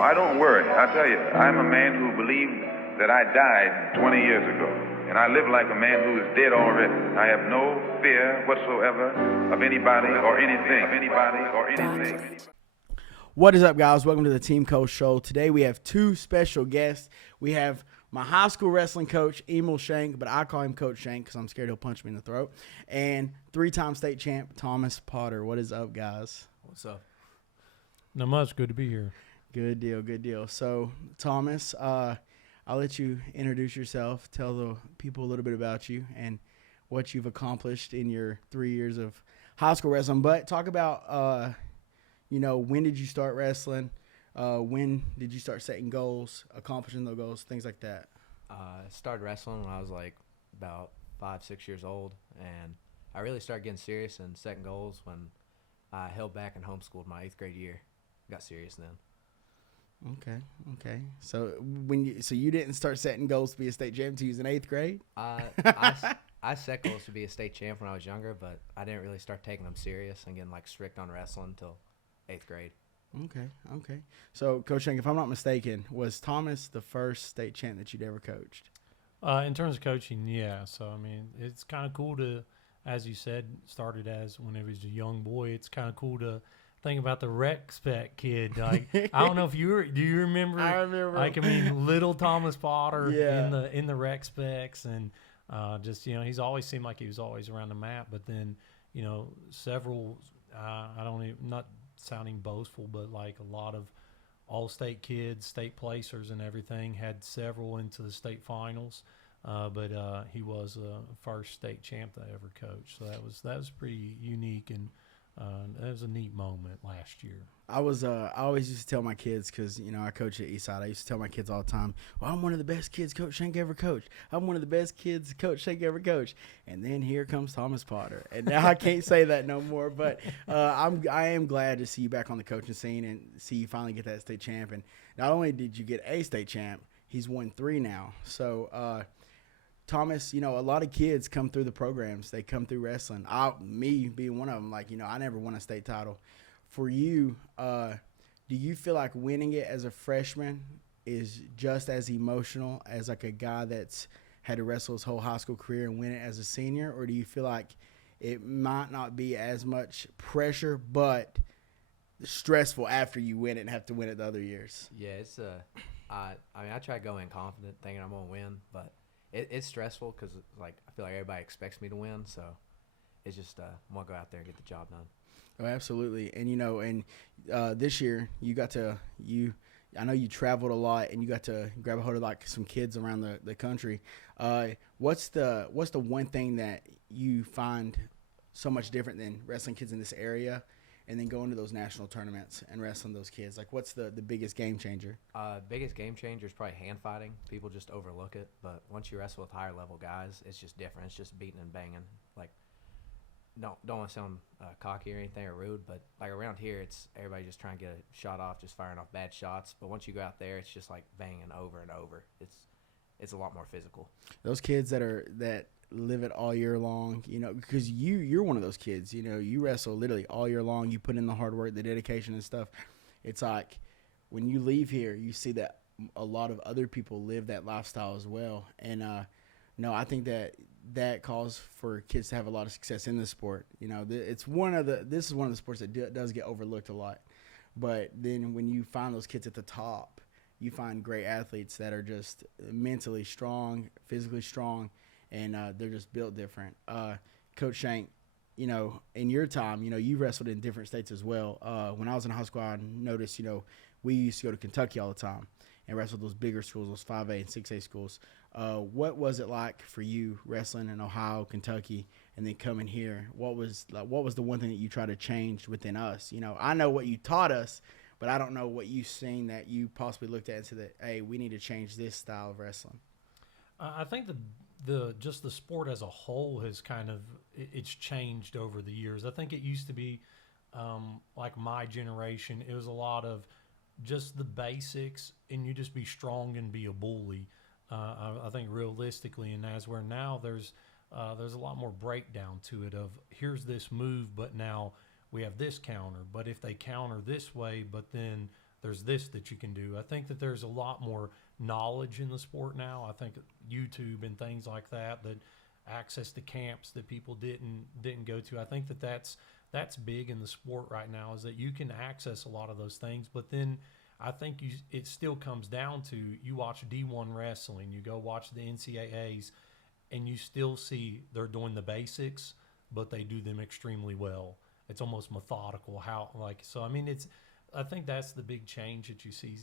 I don't worry. I tell you, I'm a man who believed that I died 20 years ago. And I live like a man who is dead already. I have no fear whatsoever of anybody or anything. What is up, guys? Welcome to the TeamCole show. Today we have two special guests. We have my high school wrestling coach, Emil Schenck, but I call him Coach Schenck because I'm scared he'll punch me in the throat, and three-time state champ, Thomas Potter. What is up, guys? What's up? Not much. Good to be here. Good deal, good deal. So, Thomas, I'll let you introduce yourself, tell the people a little bit about you and what you've accomplished in your 3 years of high school wrestling. But talk about, when did you start wrestling? When did you start setting goals, accomplishing those goals, things like that? I started wrestling when I was like about 5-6 years old, and I really started getting serious and setting goals when I held back and homeschooled my 8th grade year. Got serious then. Okay. So you didn't start setting goals to be a state champ until you was in 8th grade? I set goals to be a state champ when I was younger, but I didn't really start taking them serious and getting like strict on wrestling until 8th grade. Okay. So, Coach Schenck, if I'm not mistaken, was Thomas the first state champ that you'd ever coached? In terms of coaching, yeah. So, I mean, it's kind of cool to, as you said, started as when he was a young boy. It's kind of cool to think about the rec spec kid. Like, I don't know if do you remember? I remember. Like, I mean, little Thomas Potter Yeah. in the rec specs, and he's always seemed like he was always around the map. But then, several, not sounding boastful, but like a lot of all-state kids, state placers and everything, had several into the state finals. But he was the first state champ that I ever coached. So that was pretty unique, and that was a neat moment last year. I always used to tell my kids, because I coach at Eastside. I used to tell my kids all the time, "Well, I'm one of the best kids Coach Schenck ever coached. I'm one of the best kids Coach Schenck ever coached." And then here comes Thomas Potter, and now I can't say that no more. But I am glad to see you back on the coaching scene and see you finally get that state champ. And not only did you get a state champ, he's won 3 now. So. Thomas, a lot of kids come through the programs. They come through wrestling. Me being one of them, I never won a state title. For you, do you feel like winning it as a freshman is just as emotional as like a guy that's had to wrestle his whole high school career and win it as a senior? Or do you feel like it might not be as much pressure, but stressful after you win it and have to win it the other years? Yeah, it's I try to go in confident thinking I'm going to win, but it's stressful because I feel like everybody expects me to win, so it's just I want to go out there and get the job done. Oh, absolutely. And this year I know you traveled a lot and you got to grab a hold of like some kids around the country. What's the one thing that you find so much different than wrestling kids in this area and then going to those national tournaments and wrestling those kids? Like, what's the biggest game changer? Biggest game changer is probably hand fighting. People just overlook it, but once you wrestle with higher level guys, it's just different. It's just beating and banging. Like, don't want to sound cocky or anything or rude, but like around here, it's everybody just trying to get a shot off, just firing off bad shots. But once you go out there, it's just like banging over and over. It's a lot more physical. Those kids that live it all year long, because you're one of those kids, you wrestle literally all year long. You put in the hard work, the dedication and stuff. It's like when you leave here, you see that a lot of other people live that lifestyle as well. And I think that calls for kids to have a lot of success in this sport. This is one of the sports that does get overlooked a lot. But then when you find those kids at the top, you find great athletes that are just mentally strong, physically strong, and they're just built different. Coach Schenck, in your time, you wrestled in different states as well. When I was in high school, I noticed, we used to go to Kentucky all the time and wrestle those bigger schools, those 5A and 6A schools. What was it like for you wrestling in Ohio, Kentucky, and then coming here? What was the one thing that you tried to change within us? I know what you taught us, but I don't know what you've seen that you possibly looked at and said that, hey, we need to change this style of wrestling. I think just the sport as a whole has it's changed over the years. I think it used to be like my generation. It was a lot of just the basics, and you just be strong and be a bully. I think realistically, and as we're now, there's a lot more breakdown to it of here's this move, but now we have this counter. But if they counter this way, but then there's this that you can do. I think that there's a lot more knowledge in the sport now. I think YouTube and things like that access to camps that people didn't go to. I think that's big in the sport right now, is that you can access a lot of those things. But then I think it still comes down to, you watch D1 wrestling, you go watch the NCAAs, and you still see they're doing the basics, but they do them extremely well. It's almost methodical. I think that's the big change that you see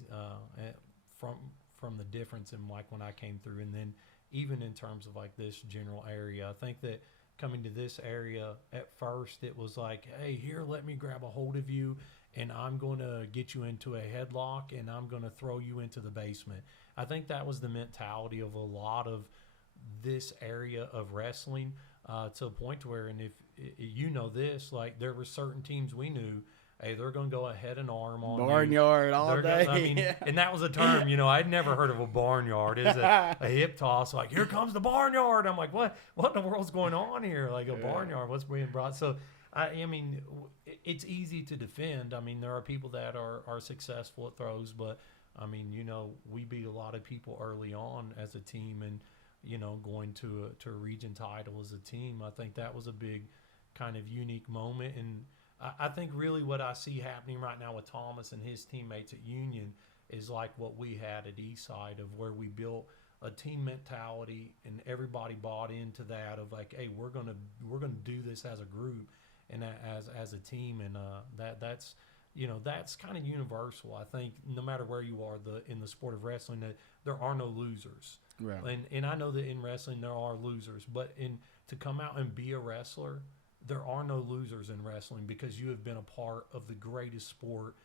from the difference in like when I came through, and then even in terms of like this general area. I think that coming to this area, at first it was like, hey, here, let me grab a hold of you, and I'm going to get you into a headlock, and I'm going to throw you into the basement. I think that was the mentality of a lot of this area of wrestling, to a point where, and if you know this, like there were certain teams we knew, hey, they're going to go ahead and arm on barnyard all day. And that was a term, I'd never heard of a barnyard. It's a hip toss, like, here comes the barnyard. I'm like, what in the world's going on here? Like a barnyard, what's being brought? So, it's easy to defend. There are people that are successful at throws, but, we beat a lot of people early on as a team, and, going to a region title as a team. I think that was a big kind of unique moment. And I think really what I see happening right now with Thomas and his teammates at Union is like what we had at Eastside, of where we built a team mentality and everybody bought into that, of like, hey, we're gonna do this as a group and as a team, and that's kind of universal. I think no matter where you are in the sport of wrestling, that there are no losers. Right. And I know that in wrestling there are losers, but to come out and be a wrestler, there are no losers in wrestling, because you have been a part of the greatest sport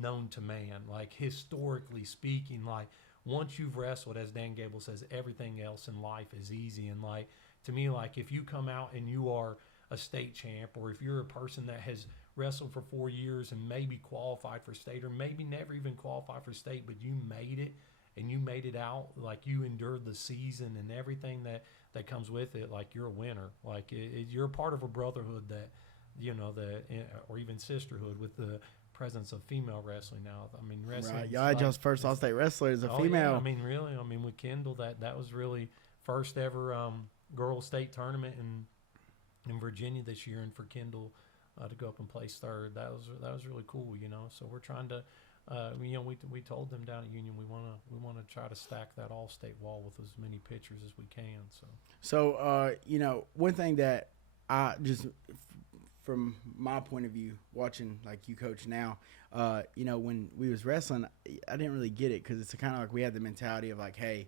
known to man. Like, historically speaking, like, once you've wrestled, as Dan Gable says, everything else in life is easy. And like, to me, like, if you come out and you are a state champ, or if you're a person that has wrestled for 4 years and maybe qualified for state, or maybe never even qualified for state, but you made it and you made it out, like you endured the season and everything that comes with it, like you're a winner. Like you're a part of a brotherhood that, or even sisterhood with the presence of female wrestling now. Wrestling. Right. Y'all had y'all's first all-state wrestler as a female. Yeah. Really. With Kendall, that was really first ever girls state tournament in Virginia this year, and for Kendall to go up and place third, that was really cool. So we're trying to. We told them down at Union we want to try to stack that all-state wall with as many pitchers as we can. So one thing that I just, from my point of view, watching like you coach now, when we was wrestling, I didn't really get it, because it's kind of like we had the mentality of like, hey,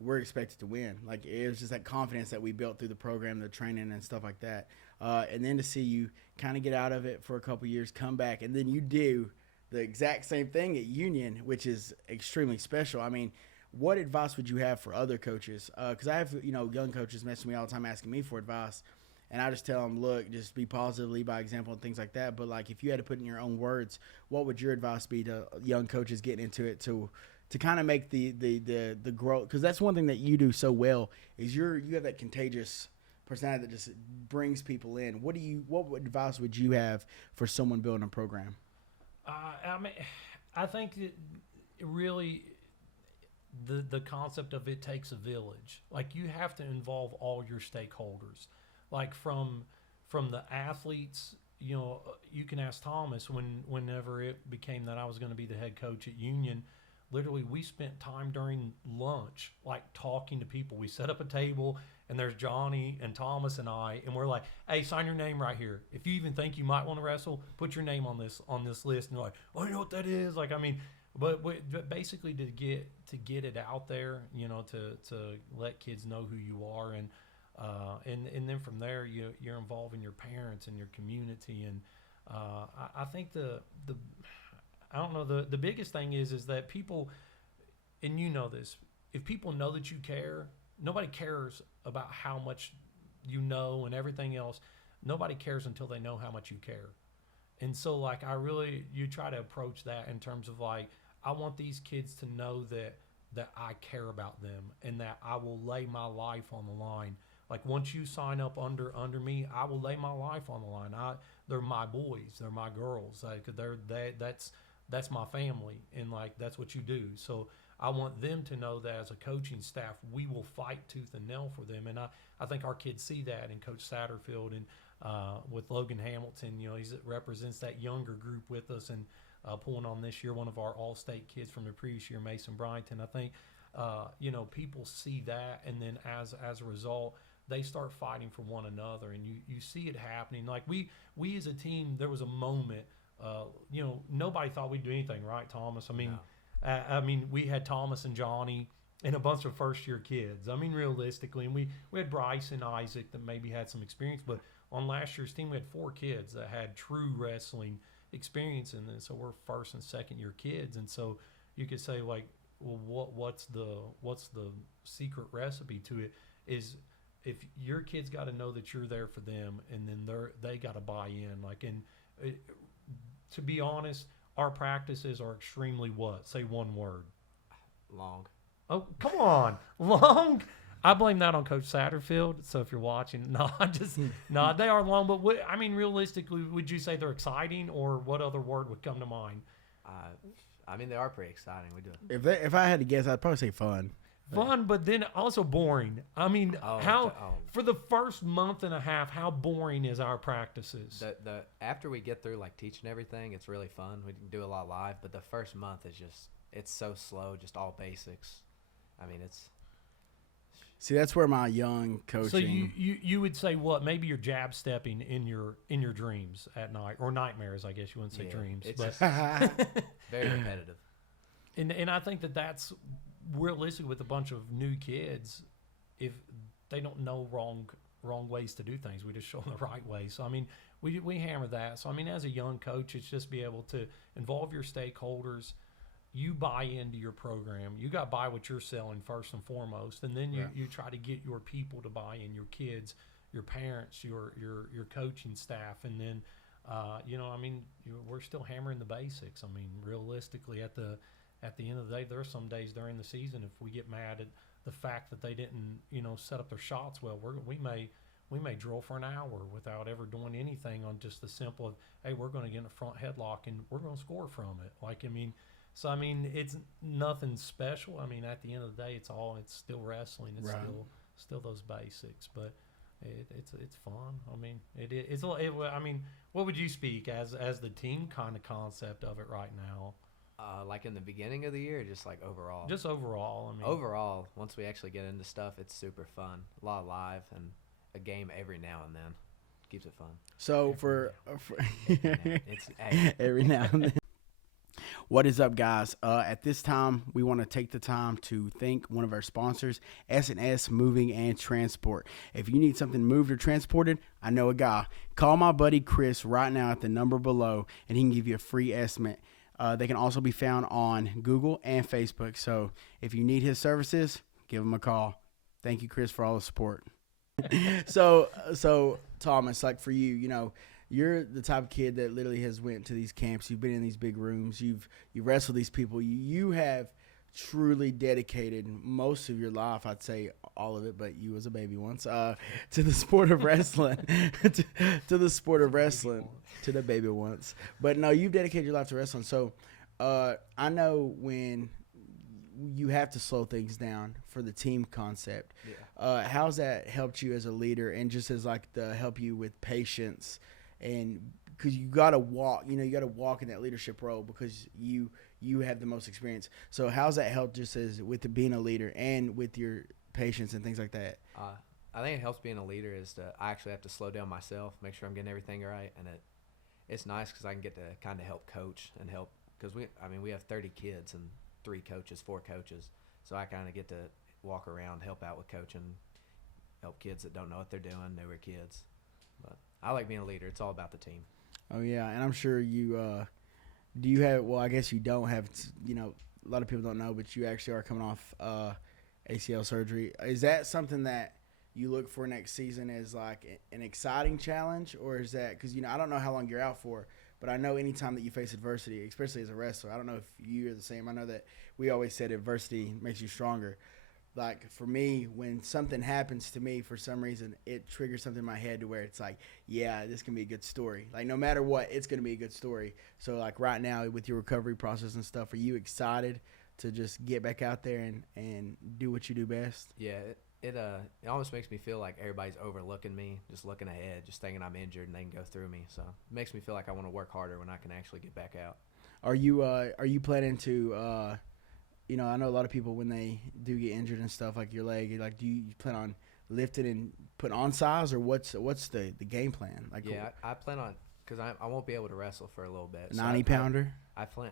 we're expected to win. Like, it was just that confidence that we built through the program, the training and stuff like that. And then to see you kind of get out of it for a couple years, come back, and then you do the exact same thing at Union, which is extremely special. What advice would you have for other coaches? Because I have, young coaches messaging me all the time asking me for advice, and I just tell them, look, just be positive, lead by example, and things like that. But like, if you had to put in your own words, what would your advice be to young coaches getting into it to kind of make the growth? Because that's one thing that you do so well, is you have that contagious personality that just brings people in. What advice would you have for someone building a program? I think that really the concept of it takes a village. Like, you have to involve all your stakeholders. Like, from the athletes, you can ask Thomas whenever it became that I was going to be the head coach at Union. Literally, we spent time during lunch, like, talking to people. We set up a table, and there's Johnny and Thomas and I, and we're like, hey, sign your name right here. If you even think you might want to wrestle, put your name on this list. And they're like, oh, you know what that is? Like, but basically to get it out there, to let kids know who you are, and then from there you're involving your parents and your community. And I think I don't know, the biggest thing is that people, and this, if people know that you care, nobody cares about how much you know and everything else. Nobody cares until they know how much you care. And so, like, you try to approach that in terms of, like, I want these kids to know that I care about them, and that I will lay my life on the line. Like once you sign up under me, I will lay my life on the line. They're my boys, they're my girls. Like that's my family, and like that's what you do. So I want them to know that as a coaching staff, we will fight tooth and nail for them. And I think our kids see that in Coach Satterfield and with Logan Hamilton. You know, he represents that younger group with us, and pulling on this year one of our all-state kids from the previous year, Mason Bryington. I think you know, people see that, and then as a result, they start fighting for one another, and you see it happening. Like we as a team, there was a moment, you know, nobody thought we'd do anything, right, Thomas? I mean, we had Thomas and Johnny and a bunch of first-year kids. I mean, realistically, and we had Bryce and Isaac that maybe had some experience, but on last year's team, we had 4 kids that had true wrestling experience in this. So we're first and second-year kids, and so you could say, like, well, what's the secret recipe to it? Is if your kids got to know that you're there for them, and then they got to buy in. Like, and to be honest, our practices are extremely Say one word. Long. Oh, come on, long. I blame that on Coach Satterfield. So if you're watching, they are long. But I mean, realistically, would you say they're exciting, or what other word would come to mind? I mean, they are pretty exciting. We do. If I had to guess, I'd probably say fun. Fun, but then also boring. I mean, for the first month and a half, how boring is our practices? After we get through like teaching everything, it's really fun. We can do a lot live, but the first month is it's so slow, just all basics. I mean, it's. See, that's where my young coaching. So you would say what? Maybe you're jab stepping in your dreams at night, or nightmares. I guess you wouldn't say dreams, but very repetitive. And I think that's realistic with a bunch of new kids. If they don't know wrong ways to do things, we just show them the right way. So I mean, we hammer that. So I mean, as a young coach, it's just be able to involve your stakeholders. You buy into your program. You got to buy what you're selling first and foremost, and then you try to get your people to buy in, your kids, your parents, your coaching staff, and then you know, I mean, we're still hammering the basics. I mean, realistically, at the end of the day, there are some days during the season if we get mad at the fact that they didn't, you know, set up their shots well, we may drill for an hour without ever doing anything on just the simple of, hey, we're going to get in a front headlock and we're going to score from it. Like, I mean. So, I mean, it's nothing special. I mean, at the end of the day, it's still wrestling. It's still those basics, but it's fun. I mean, I mean, what would you speak as the team kind of concept of it right now? Like in the beginning of the year, just like overall? Just overall. I mean, overall, once we actually get into stuff, it's super fun. A lot of live and a game every now and then. Keeps it fun. So it's every now and then. What is up, guys? At this time, we want to take the time to thank one of our sponsors, S&S Moving and Transport. If you need something moved or transported, I know a guy. Call my buddy Chris right now at the number below, and he can give you a free estimate. They can also be found on Google and Facebook. So if you need his services, give him a call. Thank you, Chris, for all the support. So Thomas, like for you, you know, you're the type of kid that literally has went to these camps. You've been in these big rooms. You've wrestled these people. You have truly dedicated most of your life, I'd say all of it, but you was a baby once, to the sport of wrestling. to the sport of wrestling. To the baby once. But no, you've dedicated your life to wrestling. So I know when you have to slow things down for the team concept. Yeah. How's that helped you as a leader, and just as like to help you with patience? And because you got to walk, you got to walk in that leadership role because you have the most experience. So how's that helped just as with being a leader and with your patience and things like that? I think it helps being a leader is I actually have to slow down myself, make sure I'm getting everything right. And it's nice because I can get to kind of help coach and help because we have 30 kids and 4 coaches. So I kind of get to walk around, help out with coaching, help kids that don't know what they're doing, newer kids. But I like being a leader. It's all about the team. Oh, yeah, and I'm sure you do you have – well, I guess you don't have – a lot of people don't know, but you actually are coming off ACL surgery. Is that something that you look for next season as like an exciting challenge, or is that – because, I don't know how long you're out for, but I know anytime that you face adversity, especially as a wrestler, I don't know if you're the same. I know that we always said adversity makes you stronger. like for me, when something happens to me for some reason, it triggers something in my head to where it's like, yeah, this can be a good story. Like no matter what, it's going to be a good story. So like right now with your recovery process and stuff, are you excited to just get back out there and do what you do best? Yeah, it almost makes me feel like everybody's overlooking me, just looking ahead, just thinking I'm injured and they can go through me. So it makes me feel like I want to work harder when I can actually get back out. Are you planning to you know, I know a lot of people when they do get injured and stuff like your leg, like do you plan on lifting and putting on size, or what's the game plan? Like yeah, I plan on, because I won't be able to wrestle for a little bit. 90-pounder. I plan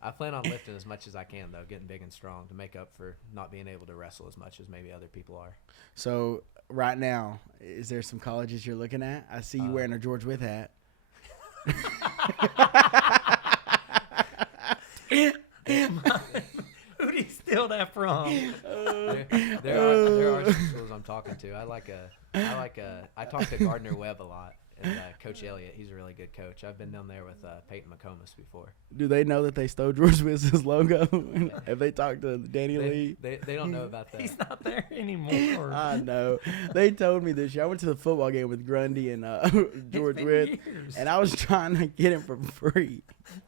I plan on lifting as much as I can though, getting big and strong to make up for not being able to wrestle as much as maybe other people are. So right now, is there some colleges you're looking at? I see you wearing a George With hat. Who'd he steal that from? There are some schools I'm talking to. I talk to Gardner Webb a lot, and Coach Elliott. He's a really good coach. I've been down there with Peyton McComas before. Do they know that they stole George Wiz's logo? Have they talked to Danny Lee? They don't know about that. He's not there anymore. I know. They told me this year. I went to the football game with Grundy and George Wiz, and I was trying to get him for free.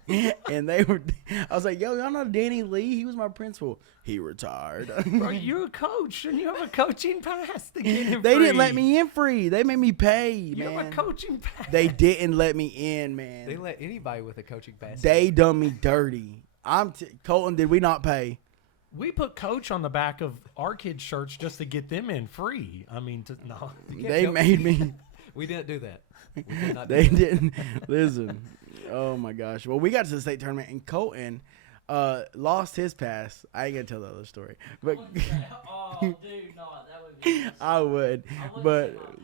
And I was like, yo, y'all know Danny Lee? He was my principal. He retired. Bro, you're a coach, and you have a coaching pass to get him They free. didn't let me in free. They made me pay, You man. have a coaching pass. They didn't let me in, man. They let anybody with a coaching pass. They done me dirty. Colton, did we not pay? We put coach on the back of our kids' shirts just to get them in free. I mean, no. They made me. We didn't do that. We did not do They that. didn't. Listen. Oh, my gosh. Well, we got to the state tournament, and Colton lost his pass. I ain't going to tell the other story. But Oh, dude, no, that would be. I would. I wouldn't But say my pass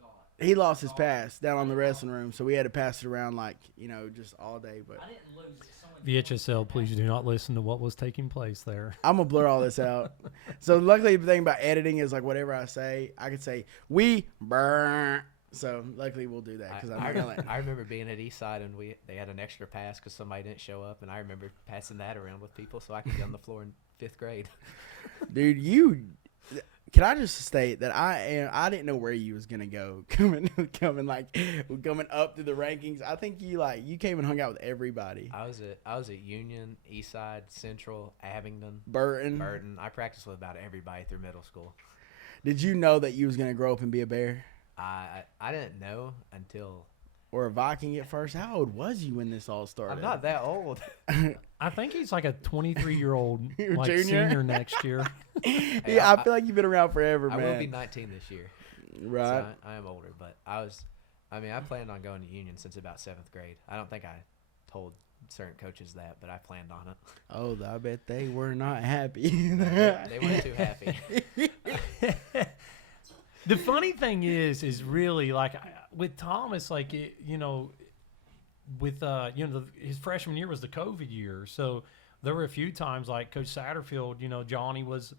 gone. he lost his pass down on the wrestling room, so we had to pass it around like, you know, just all day. But I didn't lose it. Someone VHSL, please do not listen to what was taking place there. I'm going to blur all this out. So luckily, the thing about editing is like whatever I say, I could say, we burn. So luckily we'll do that because I'm not gonna. I remember being at Eastside and they had an extra pass because somebody didn't show up, and I remember passing that around with people so I could get on the floor in 5th grade. Dude, can I just state that I didn't know where you was gonna go coming up through the rankings. I think you came and hung out with everybody. I was at Union, Eastside, Central, Abingdon, Burton. I practiced with about everybody through middle school. Did you know that you was gonna grow up and be a Bear I didn't know until. or a Viking at first? How old was you when this all started? I'm not that old. I think he's like a 23-year-old like Junior? senior next year. Yeah, I feel like you've been around forever, I man. will be 19 this year. Right. So I am older, but I planned on going to Union since about 7th grade. I don't think I told certain coaches that, but I planned on it. Oh, I bet they were not happy. They weren't too happy. The funny thing is really like with Thomas, like with his freshman year was the COVID year, so there were a few times like Coach Satterfield, Johnny was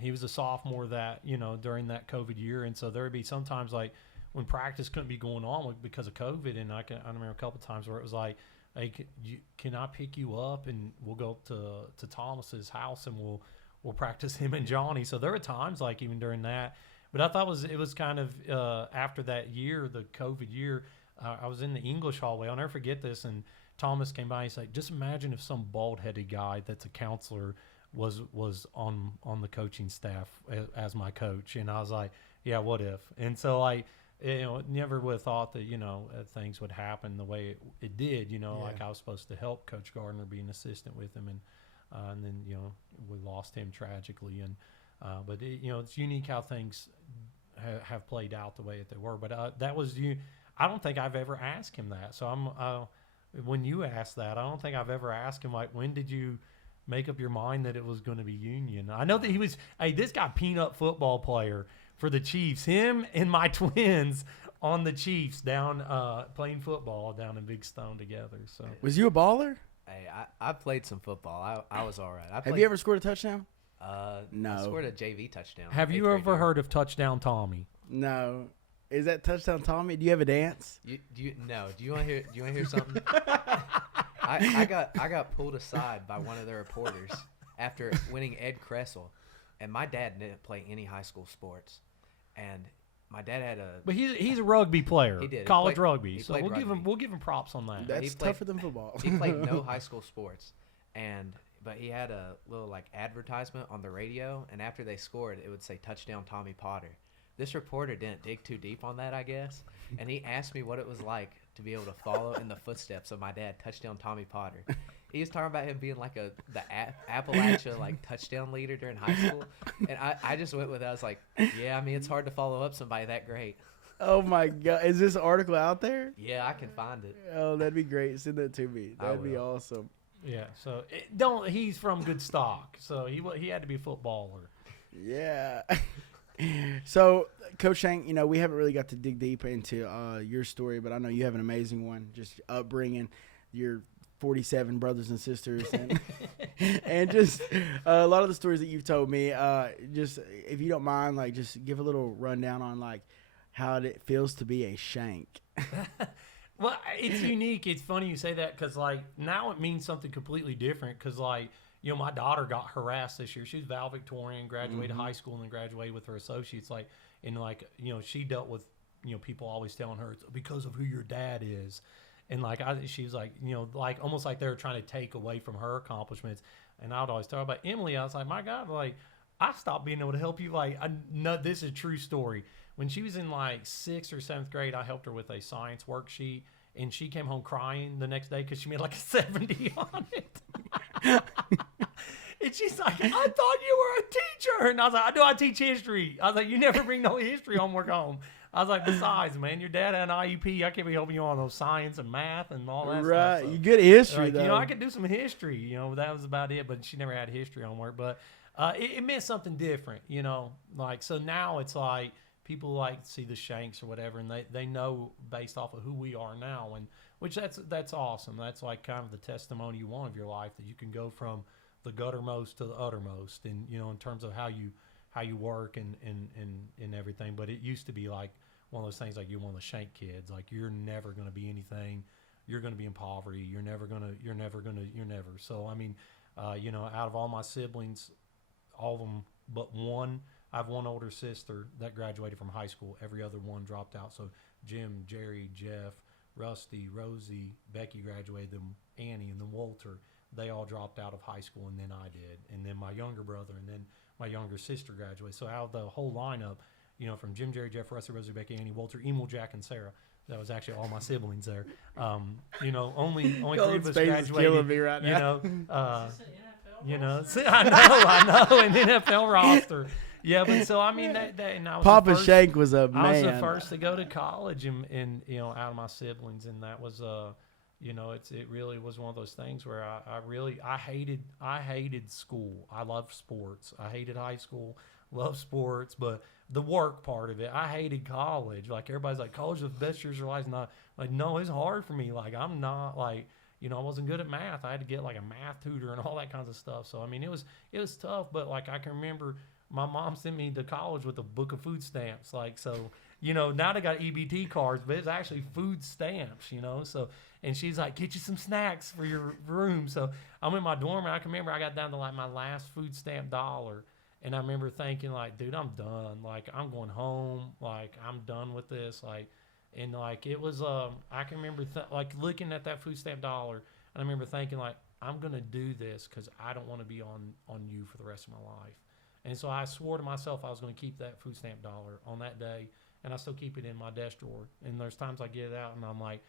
he was a sophomore that during that COVID year, and so there would be sometimes like when practice couldn't be going on because of COVID, and I remember a couple times where it was like, hey, can I pick you up and we'll go up to Thomas's house and we'll practice him and Johnny. So there were times like even during that. But I thought it was kind of after that year, the COVID year, I was in the English hallway. I'll never forget this. And Thomas came by and said, just imagine if some bald-headed guy that's a counselor was on the coaching staff as my coach. And I was like, yeah, what if? And so never would have thought that, things would happen the way it did, like I was supposed to help Coach Gardner, be an assistant with him. And then, we lost him tragically. But it's unique how things have played out the way that they were. But that was you. I don't think I've ever asked him that. So when you asked that, I don't think I've ever asked him like, when did you make up your mind that it was going to be Union? I know that he was. Hey, this guy peanut football player for the Chiefs. Him and my twins on the Chiefs down playing football down in Big Stone together. So Was you a baller? Hey, I played some football. I was all right. Have you ever scored a touchdown? No. I scored a JV touchdown. have you ever heard of Touchdown Tommy? No. Is that touchdown Tommy? Do you have a dance? Do you want to hear something? I got pulled aside by one of the reporters, after winning Ed Kressel, and my dad didn't play any high school sports, and my dad had a. But he's a rugby player. He did. College He played- rugby. he So played we'll give him props on that. That's he played- tougher than football. He played no high school sports, but he had a little like advertisement on the radio, and after they scored, it would say "Touchdown Tommy Potter." This reporter didn't dig too deep on that, I guess, and he asked me what it was like to be able to follow in the footsteps of my dad, Touchdown Tommy Potter. He was talking about him being like the Appalachia like touchdown leader during high school, and I just went with it. I was like, yeah, I mean it's hard to follow up somebody that great. Oh my God! Is this article out there? Yeah, I can find it. Oh, that'd be great. Send that to me. I That'd be will. awesome. Yeah. So he's from good stock. So he had to be a footballer. Yeah. So, Coach Schenck, we haven't really got to dig deep into your story, but I know you have an amazing one. Just upbringing your 47 brothers and sisters, and just a lot of the stories that you've told me. Just if you don't mind, like just give a little rundown on like how it feels to be a Schenck. Well, it's unique. It's funny you say that because like now it means something completely different. Because like my daughter got harassed this year. She was valedictorian, graduated high school, and then graduated with her associates. Like she dealt with people always telling her it's because of who your dad is. And like she was like, like almost like they were trying to take away from her accomplishments. And I would always talk about Emily. I was like, my God, like I stopped being able to help you. Like this is a true story. When she was in like 6th or 7th grade, I helped her with a science worksheet, and she came home crying the next day because she made like a 70 on it. And she's like, I thought you were a teacher. And I was like, I teach history. I was like, you never bring no history homework home. I was like, besides, man, your dad had an IEP. I can't be helping you on those science and math and all that Right. stuff. So, You good at history, like, though. I could do some history. That was about it. But she never had history homework. But it meant something different, Like, so now it's like people like see the Schencks or whatever, and they know based off of who we are now. And which that's awesome. That's like kind of the testimony you want of your life, that you can go from the guttermost to the uttermost, and in terms of how you work and everything. But it used to be like one of those things, like you're one of the Schenck kids, like you're never going to be anything, you're going to be in poverty, you're never. So I mean, out of all my siblings, all of them but one, I have one older sister that graduated from high school. Every other one dropped out. So Jim, Jerry, Jeff, Rusty, Rosie, Becky graduated, then Annie, and then Walter. They all dropped out of high school, and then I did. And then my younger brother, and then my younger sister graduated. So out of the whole lineup, from Jim, Jerry, Jeff, Rusty, Rosie, Becky, Annie, Walter, Emil, Jack, and Sarah. That was actually all my siblings there. Only 3 of us Space is killing graduated. me right now. Is this an NFL I know, an NFL roster. Yeah, but so I mean that and I was Papa the first, Schenck was a man. I was the first to go to college, and out of my siblings, and that was it really was one of those things where I hated school. I loved sports. I hated high school, loved sports, but the work part of it, I hated college. Like everybody's like, college is the best years of your life. Not like, no, it's hard for me. Like I'm not like, I wasn't good at math. I had to get like a math tutor and all that kinds of stuff. So I mean, it was tough, but like I can remember my mom sent me to college with a book of food stamps. Like, so, now they got EBT cards, but it's actually food stamps, so, and she's like, get you some snacks for your room. So I'm in my dorm, and I can remember I got down to like my last food stamp dollar. And I remember thinking like, dude, I'm done. Like, I'm going home. Like, I'm done with this. Like, and like, it was, I can remember like looking at that food stamp dollar, and I remember thinking like, I'm going to do this because I don't want to be on you for the rest of my life. And so I swore to myself I was going to keep that food stamp dollar on that day, and I still keep it in my desk drawer. And there's times I get it out, and I'm like,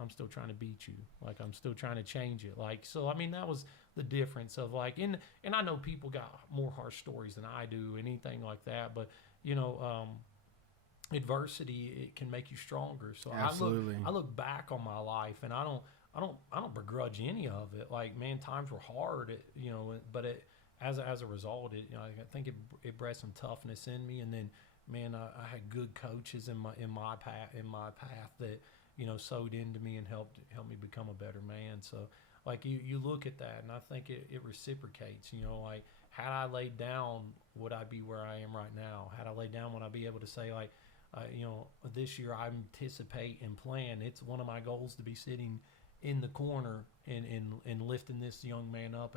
I'm still trying to beat you. Like, I'm still trying to change it. Like, so, I mean, that was the difference of, like, and I know people got more harsh stories than I do, anything like that. But, adversity, it can make you stronger. So Absolutely. I look back on my life, and I don't begrudge any of it. Like, man, times were hard, but as a result, I think it bred some toughness in me. And then, man, I had good coaches in my path that sewed into me and helped me become a better man. So like you look at that, and I think it reciprocates. Like, had I laid down, would I be where I am right now? Had I laid down, would I be able to say like, this year I anticipate and plan. It's one of my goals to be sitting in the corner and lifting this young man up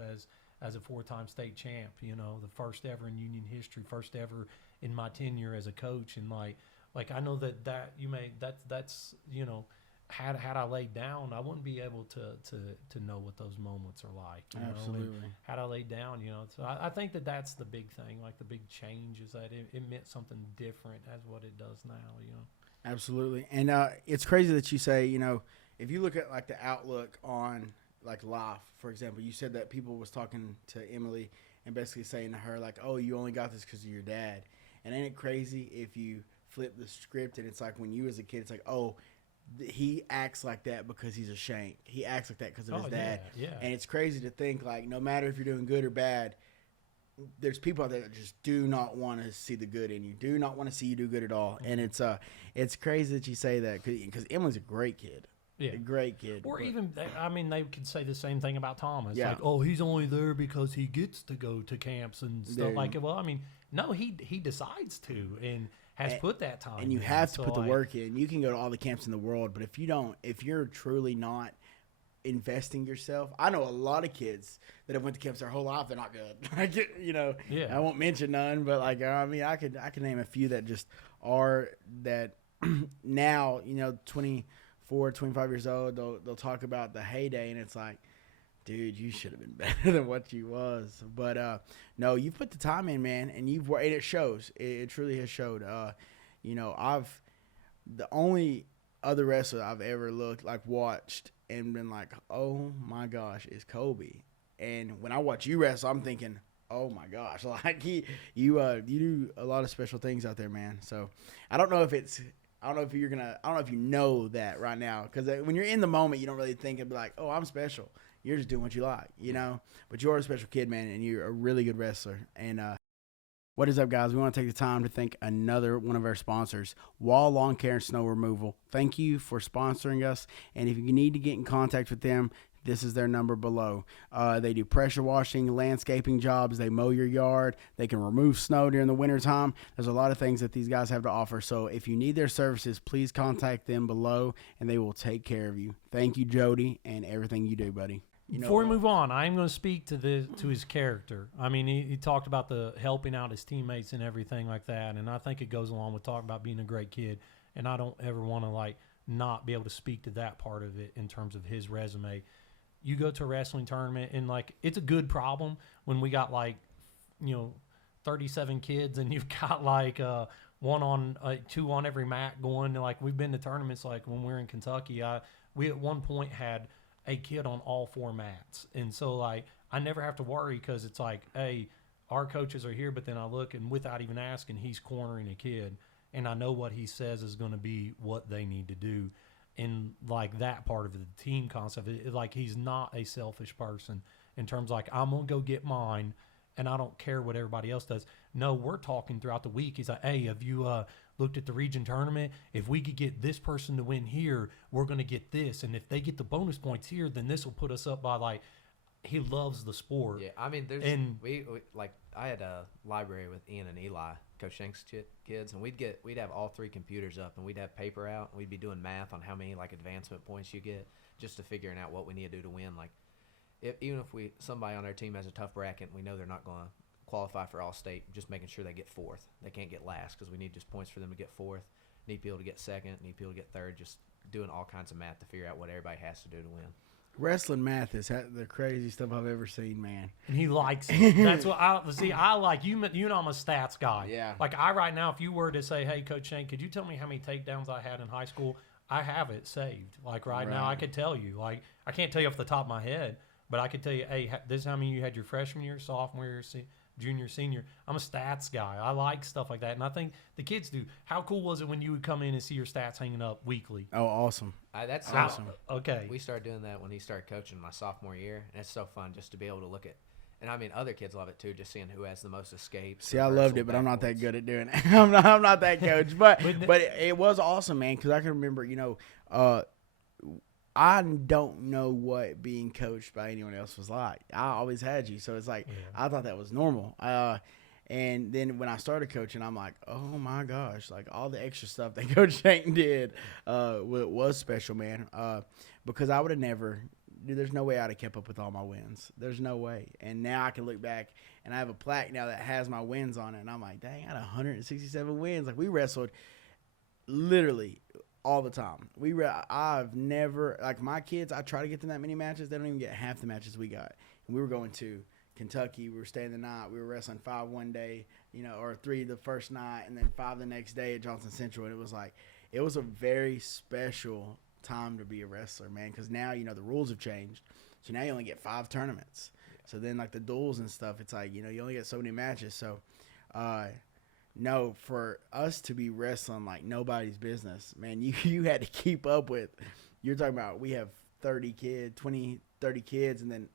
as a 4-time state champ, you know, the first ever in Union history, first ever in my tenure as a coach. And like I know that you may, that's, you know, had I laid down, I wouldn't be able to know what those moments are like. You Absolutely. know? And had I laid down, you know, so I think that's the big thing. Like the big change is that it meant something different as what it does now, you know. Absolutely. And it's crazy that you say, you know, if you look at like the outlook on like life, for example, you said that people was talking to Emily and basically saying to her like, oh, you only got this because of your dad. And ain't it crazy if you flip the script and it's like when you was a kid, it's like, oh, he acts like that because he's a Schenck. He acts like that because of his dad. Yeah. And it's crazy to think like no matter if you're doing good or bad, there's people out there that just do not want to see the good in you, do not want to see you do good at all. And it's crazy that you say that because Emily's a great kid. Yeah. A great kid. Or but, even, I mean, they could say the same thing about Thomas. Yeah. Like, oh, he's only there because he gets to go to camps and stuff There- like it. Well, I mean, no, he decides to and has put that time and you in. have to So, put the like, work in. You can go to all the camps in the world, but if you're truly not investing yourself, I know a lot of kids that have went to camps their whole life, they're not good. Like, you know, Yeah. I won't mention none, but like, I mean, I could name a few that just are that now, you know, 24, 25 years old, they'll talk about the heyday, and it's like, dude, you should have been better than what you was. But no, you've put the time in, man, and and it shows. It truly has showed. You know, the only other wrestler I've ever watched and been like, oh my gosh, is Kobe. And when I watch you wrestle, I'm thinking, oh my gosh, like you do a lot of special things out there, man. So I don't know if you know that right now, because when you're in the moment, you don't really think it'd be like, oh, I'm special. You're just doing what you like, you know. But you're a special kid, man, and you're a really good wrestler. And what is up, guys? We want to take the time to thank another one of our sponsors, Wall Lawn Care and Snow Removal. Thank you for sponsoring us. And if you need to get in contact with them, this is their number below. They do pressure washing, landscaping jobs. They mow your yard. They can remove snow during the wintertime. There's a lot of things that these guys have to offer. So if you need their services, please contact them below, and they will take care of you. Thank you, Jody, and everything you do, buddy. Before we move on, I'm going to speak to his character. I mean, he talked about the helping out his teammates and everything like that, and I think it goes along with talking about being a great kid. And I don't ever want to not be able to speak to that part of it in terms of his resume. You go to a wrestling tournament, and it's a good problem when we got 37 kids, and you've got two on every mat going. We've been to tournaments when we were in Kentucky. We at one point had a kid on all 4 mats, and so I never have to worry because it's hey, our coaches are here, but then I look and without even asking, he's cornering a kid, and I know what he says is going to be what they need to do. And that part of the team concept, he's not a selfish person in terms I'm gonna go get mine, and I don't care what everybody else does. No, we're talking throughout the week. He's like, hey, have you looked at the region tournament? If we could get this person to win here, we're gonna get this, and if they get the bonus points here, then this will put us up by He loves the sport. Yeah, I mean, we I had a library with Ian and Eli, Coach Schenck's kids, and we'd have all 3 computers up, and we'd have paper out, and we'd be doing math on how many advancement points you get, just to figuring out what we need to do to win. Even if somebody on our team has a tough bracket, and we know they're not going to qualify for All-State, just making sure they get 4th. They can't get last because we need just points for them to get 4th. Need people to get 2nd. Need people to get 3rd. Just doing all kinds of math to figure out what everybody has to do to win. Wrestling math is the craziest stuff I've ever seen, man. And he likes it. That's what I like. You know, I'm a stats guy. Yeah. I right now, if you were to say, hey, Coach Schenck, could you tell me how many takedowns I had in high school? I have it saved. Right now, I could tell you. I can't tell you off the top of my head, but I could tell you, hey, this is how many you had your freshman year, sophomore year, junior, senior. I'm a stats guy. I like stuff like that, and I think the kids do. How cool was it when you would come in and see your stats hanging up weekly? Oh, awesome. That's awesome. Okay. We started doing that when he started coaching my sophomore year, and it's so fun just to be able to look at. And I mean, other kids love it too, just seeing who has the most escapes. See, I loved it, but I'm not that good at doing it. I'm not that coach, but it was awesome, man. Because I can remember, I don't know what being coached by anyone else was like. I always had you, so it's I thought that was normal. And then when I started coaching, I'm like, oh my gosh, all the extra stuff that Coach Schenck did was special, man. Because I would have never dude, there's no way I'd have kept up with all my wins. There's no way. And now I can look back, and I have a plaque now that has my wins on it, and I'm like, dang, I had 167 wins. Like, we wrestled literally all the time. I've never, like, my kids, I try to get them that many matches. They don't even get half the matches we got. And we were going to Kentucky. We were staying the night. We were wrestling 5 one day, or 3 the first night, and then 5 the next day at Johnson Central. And it was a very special time to be a wrestler, man, because now, the rules have changed. So now you only get 5 tournaments. So then, like, the duels and stuff, it's like, you only get so many matches. So, no, for us to be wrestling like nobody's business, man, you had to keep up with. You're talking about we have 30 kids, and then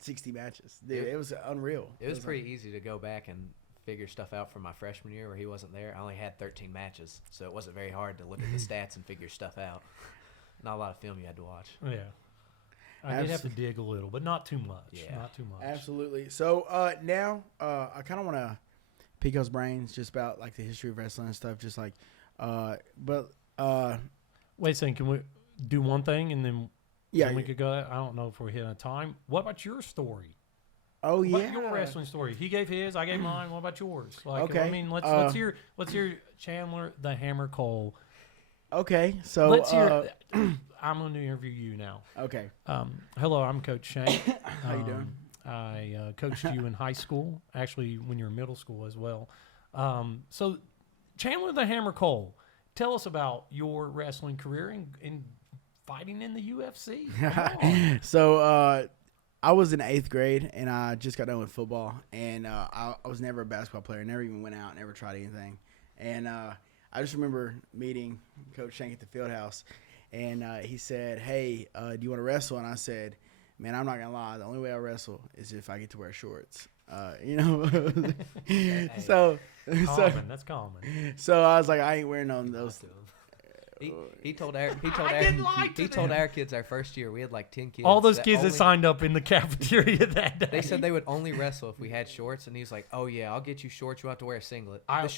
60 matches. Dude, it was unreal. It was pretty easy to go back and figure stuff out from my freshman year where he wasn't there. I only had 13 matches, so it wasn't very hard to look at the stats and figure stuff out. Not a lot of film you had to watch. Yeah. I did have to dig a little, but not too much. Yeah. Not too much. Absolutely. So now I kind of want to pick y'all's brains just about like the history of wrestling and stuff. Just like, wait a second. Can we do one thing and then we could go? I don't know if we're hitting a time. What about your story? Oh yeah, what about your wrestling story. He gave his, I gave mine. What about yours? Like, okay. I mean, let's hear Chandler the Hammer Cole. Okay, so let's hear. I'm going to interview you now. Okay. Hello, I'm Coach Schenck. How you doing? I coached you in high school, actually when you were in middle school as well. So, Chandler the Hammer Cole, tell us about your wrestling career and fighting in the UFC. So, I was in 8th grade, and I just got done with football, and I was never a basketball player. Never even went out, never tried anything. And I just remember meeting Coach Schenck at the field house, and he said, hey, do you want to wrestle? And I said, man, I'm not going to lie. The only way I wrestle is if I get to wear shorts. Hey, so that's common. So I was like, I ain't wearing on those. He told our kids our first year we had like 10 kids. All those kids that signed up in the cafeteria that day. They said they would only wrestle if we had shorts, and he was like, "Oh yeah, I'll get you shorts. You have to wear a singlet." I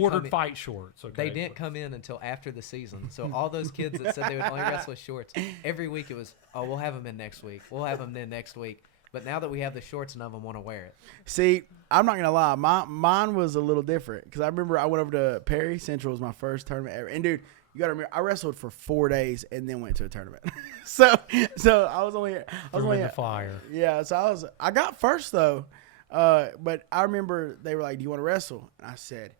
ordered fight shorts. Okay, they didn't come in until after the season. So all those kids that said they would only wrestle with shorts, every week it was, "Oh, we'll have them in next week. We'll have them in next week." But now that we have the shorts, none of them want to wear it. See, I'm not gonna lie, mine was a little different because I remember I went over to Perry Central. Was my first tournament ever, and dude. You gotta remember, I wrestled for 4 days and then went to a tournament. so I was only the fire. Yeah, so I got first though, but I remember they were like, "Do you want to wrestle?" And I said,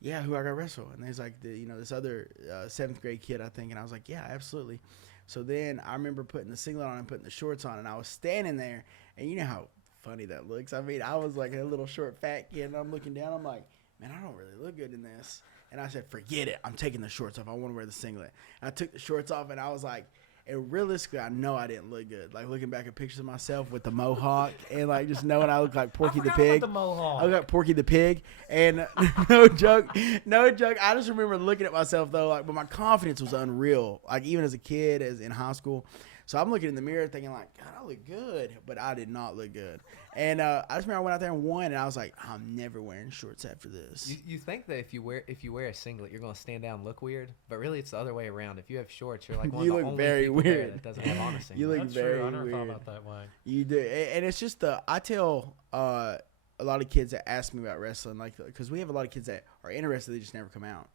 "Yeah, who I got to wrestle?" And there's like this other 7th grade kid, I think, and I was like, "Yeah, absolutely." So then I remember putting the singlet on and putting the shorts on, and I was standing there, and you know how funny that looks. I mean, I was like a little short fat kid, and I'm looking down, I'm like, man, I don't really look good in this. And I said, forget it. I'm taking the shorts off. I want to wear the singlet. And I took the shorts off, and I was like, and realistically, I know I didn't look good. Like, looking back at pictures of myself with the mohawk and, like, just knowing I look like Porky the Pig. The mohawk. I look like Porky the Pig. And no joke. I just remember looking at myself, though, like, but my confidence was unreal. Like, even as a kid, as in high school. So I'm looking in the mirror thinking, like, God, I look good. But I did not look good. And I just remember I went out there and won, and I was like, I'm never wearing shorts after this. You think that if you wear a singlet, you're going to stand down and look weird, but really it's the other way around. If you have shorts, you're like one of the only people there that doesn't have on a singlet. You look That's very true. I never weird. thought about that way. You do, and it's just I tell a lot of kids that ask me about wrestling, like, because we have a lot of kids that are interested, they just never come out.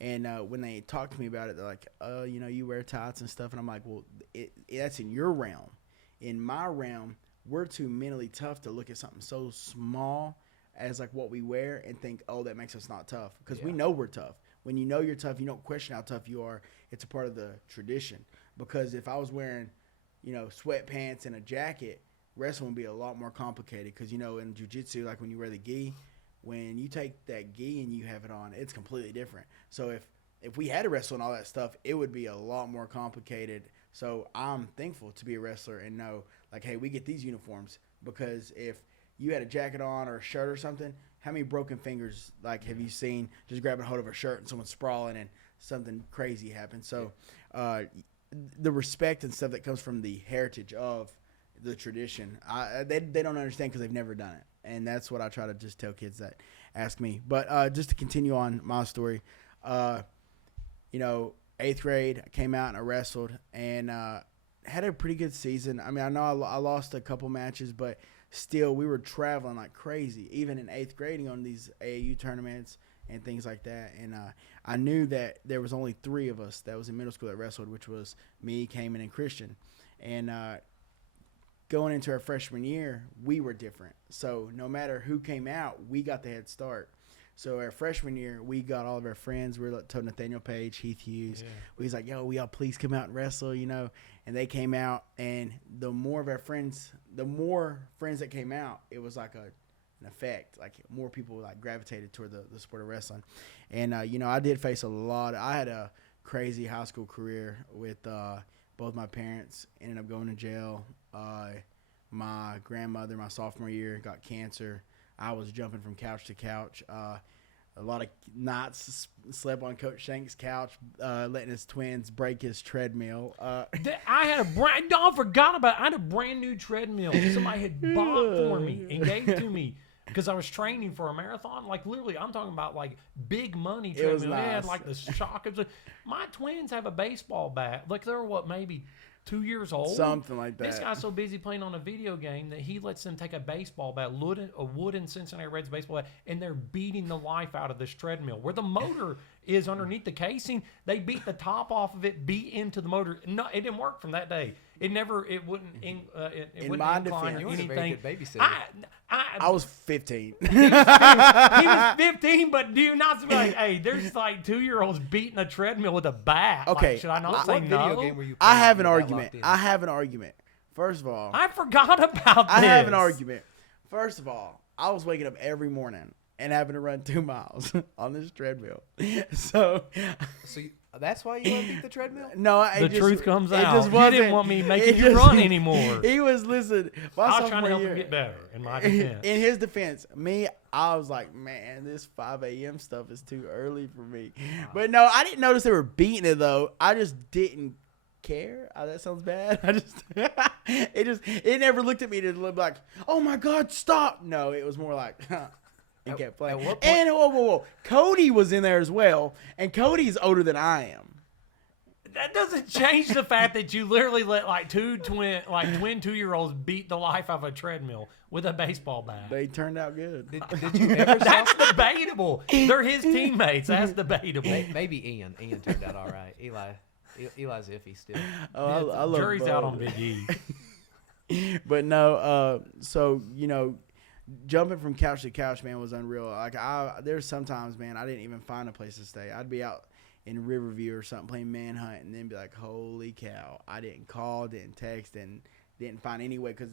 And when they talk to me about it, they're like, you wear tights and stuff. And I'm like, well, that's in your realm. In my realm, we're too mentally tough to look at something so small as like what we wear and think, oh, that makes us not tough. Because we know we're tough. When you know you're tough, you don't question how tough you are. It's a part of the tradition. Because if I was wearing, sweatpants and a jacket, wrestling would be a lot more complicated. Because, in jiu-jitsu, like when you wear the gi, when you take that gi and you have it on, it's completely different. So if we had to wrestle and all that stuff, it would be a lot more complicated. So I'm thankful to be a wrestler and know, like, hey, we get these uniforms. Because if you had a jacket on or a shirt or something, how many broken fingers, like, have you seen just grabbing hold of a shirt and someone sprawling and something crazy happens? So the respect and stuff that comes from the heritage of the tradition, they don't understand because they've never done it. And that's what I try to just tell kids that ask me. But just to continue on my story, 8th grade, I came out and I wrestled. And had a pretty good season. I mean, I know I lost a couple matches, but still we were traveling like crazy, even in 8th grade on these AAU tournaments and things like that. And I knew that there was only 3 of us that was in middle school that wrestled, which was me, Cayman, and Christian. And going into our freshman year, we were different. So no matter who came out, we got the head start. So our freshman year, we got all of our friends. We told Nathaniel Page, Heath Hughes. Yeah. We was like, yo, we all please come out and wrestle, you know. And they came out, and the more friends that came out, it was like an effect. Like more people like gravitated toward the sport of wrestling. And, you know, I did face I had a crazy high school career with both my parents ended up going to jail. My grandmother, my sophomore year, got cancer. I was jumping from couch to couch. A lot of nights slept on Coach Schenk's couch, letting his twins break his treadmill. I had I forgot about it. I had a brand new treadmill somebody had bought for me and gave to me because I was training for a marathon. Like literally, I'm talking about like big money treadmill. It was nice. They had like the shock. My twins have a baseball bat. Like they're maybe 2 years old, something like that. This guy's so busy playing on a video game that he lets them take a baseball bat, a wooden Cincinnati Reds baseball bat, and they're beating the life out of this treadmill where the motor is underneath the casing. They beat the top off of it, beat into the motor. No, it didn't work from that day. It wouldn't incline or anything. Very good babysitter. I was 15. He was 15, but do you not be like, hey, there's like 2-year-olds beating a treadmill with a bat. Okay. Like, should I not say what no? Video game were you I have an argument. First of all, I forgot about this. I have an argument. First of all, I was waking up every morning and having to run 2 miles on this treadmill. So that's why you want to beat the treadmill? No, the truth comes out. You didn't want me making you run anymore. He was listen. I was trying to help him get better. In my defense, in his defense, I was like, man, this 5 a.m. stuff is too early for me. But no, I didn't notice they were beating it though. I just didn't care. That sounds bad. It never looked at me to look like, oh my God, stop. No, it was more like, and kept playing. And whoa. Cody was in there as well, and Cody's older than I am. That doesn't change the fact that you literally let like twin 2-year-olds beat the life out of a treadmill with a baseball bat. They turned out good. Did you ever That's debatable. They're his teammates. That's debatable. Maybe Ian. Ian turned out all right. Eli's iffy still. Oh, I love jury's Bo. out on Big E. But no, so you know, jumping from couch to couch, man, was unreal. Like there's sometimes, man, I didn't even find a place to stay. I'd be out in Riverview or something playing Manhunt, and then be like, holy cow, I didn't call, didn't text, and didn't find any way, because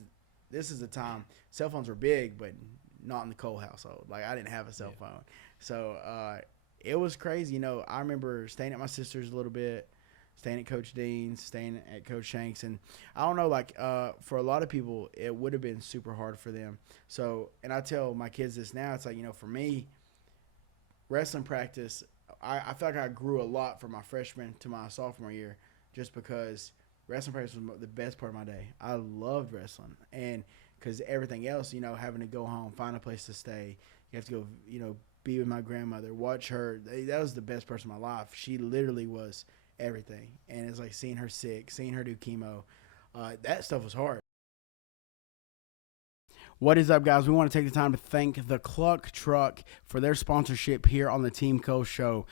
this is the time cell phones were big, but not in the Cole household. Like I didn't have a cell phone, so it was crazy. You know, I remember staying at my sister's a little bit, staying at Coach Dean's, staying at Coach Schenk's, and I don't know, like for a lot of people, it would have been super hard for them. So, and I tell my kids this now, it's like, you know, for me, wrestling practice, I feel like I grew a lot from my freshman to my sophomore year, just because wrestling practice was the best part of my day. I loved wrestling, and because everything else, you know, having to go home, find a place to stay, you have to go, you know, be with my grandmother, watch her. That was the best person in my life. She literally was everything, and it's like seeing her sick, seeing her do chemo. That stuff was hard. What is up, guys? We want to take the time to thank the Cluck Truck for their sponsorship here on the TeamCole show.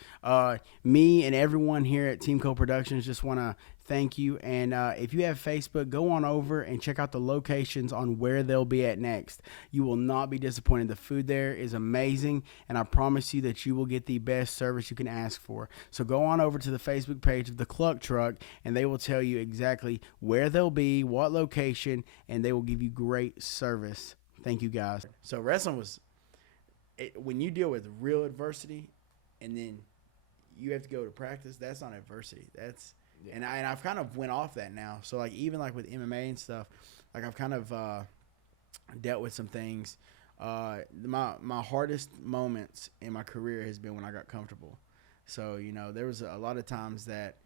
Me and everyone here at TeamCole Productions just want to thank you. And if you have Facebook, go on over and check out the locations on where they'll be at next. You will not be disappointed. The food there is amazing, and I promise you that you will get the best service you can ask for. So go on over to the Facebook page of the Cluck Truck, and they will tell you exactly where they'll be, what location, and they will give you great service. Thank you, guys. So wrestling was, when you deal with real adversity, and then you have to go to practice, that's not adversity. That's and I've kind of went off that now. So like even like with MMA and stuff, like I've kind of dealt with some things. My hardest moments in my career has been when I got comfortable. So you know there was a lot of times that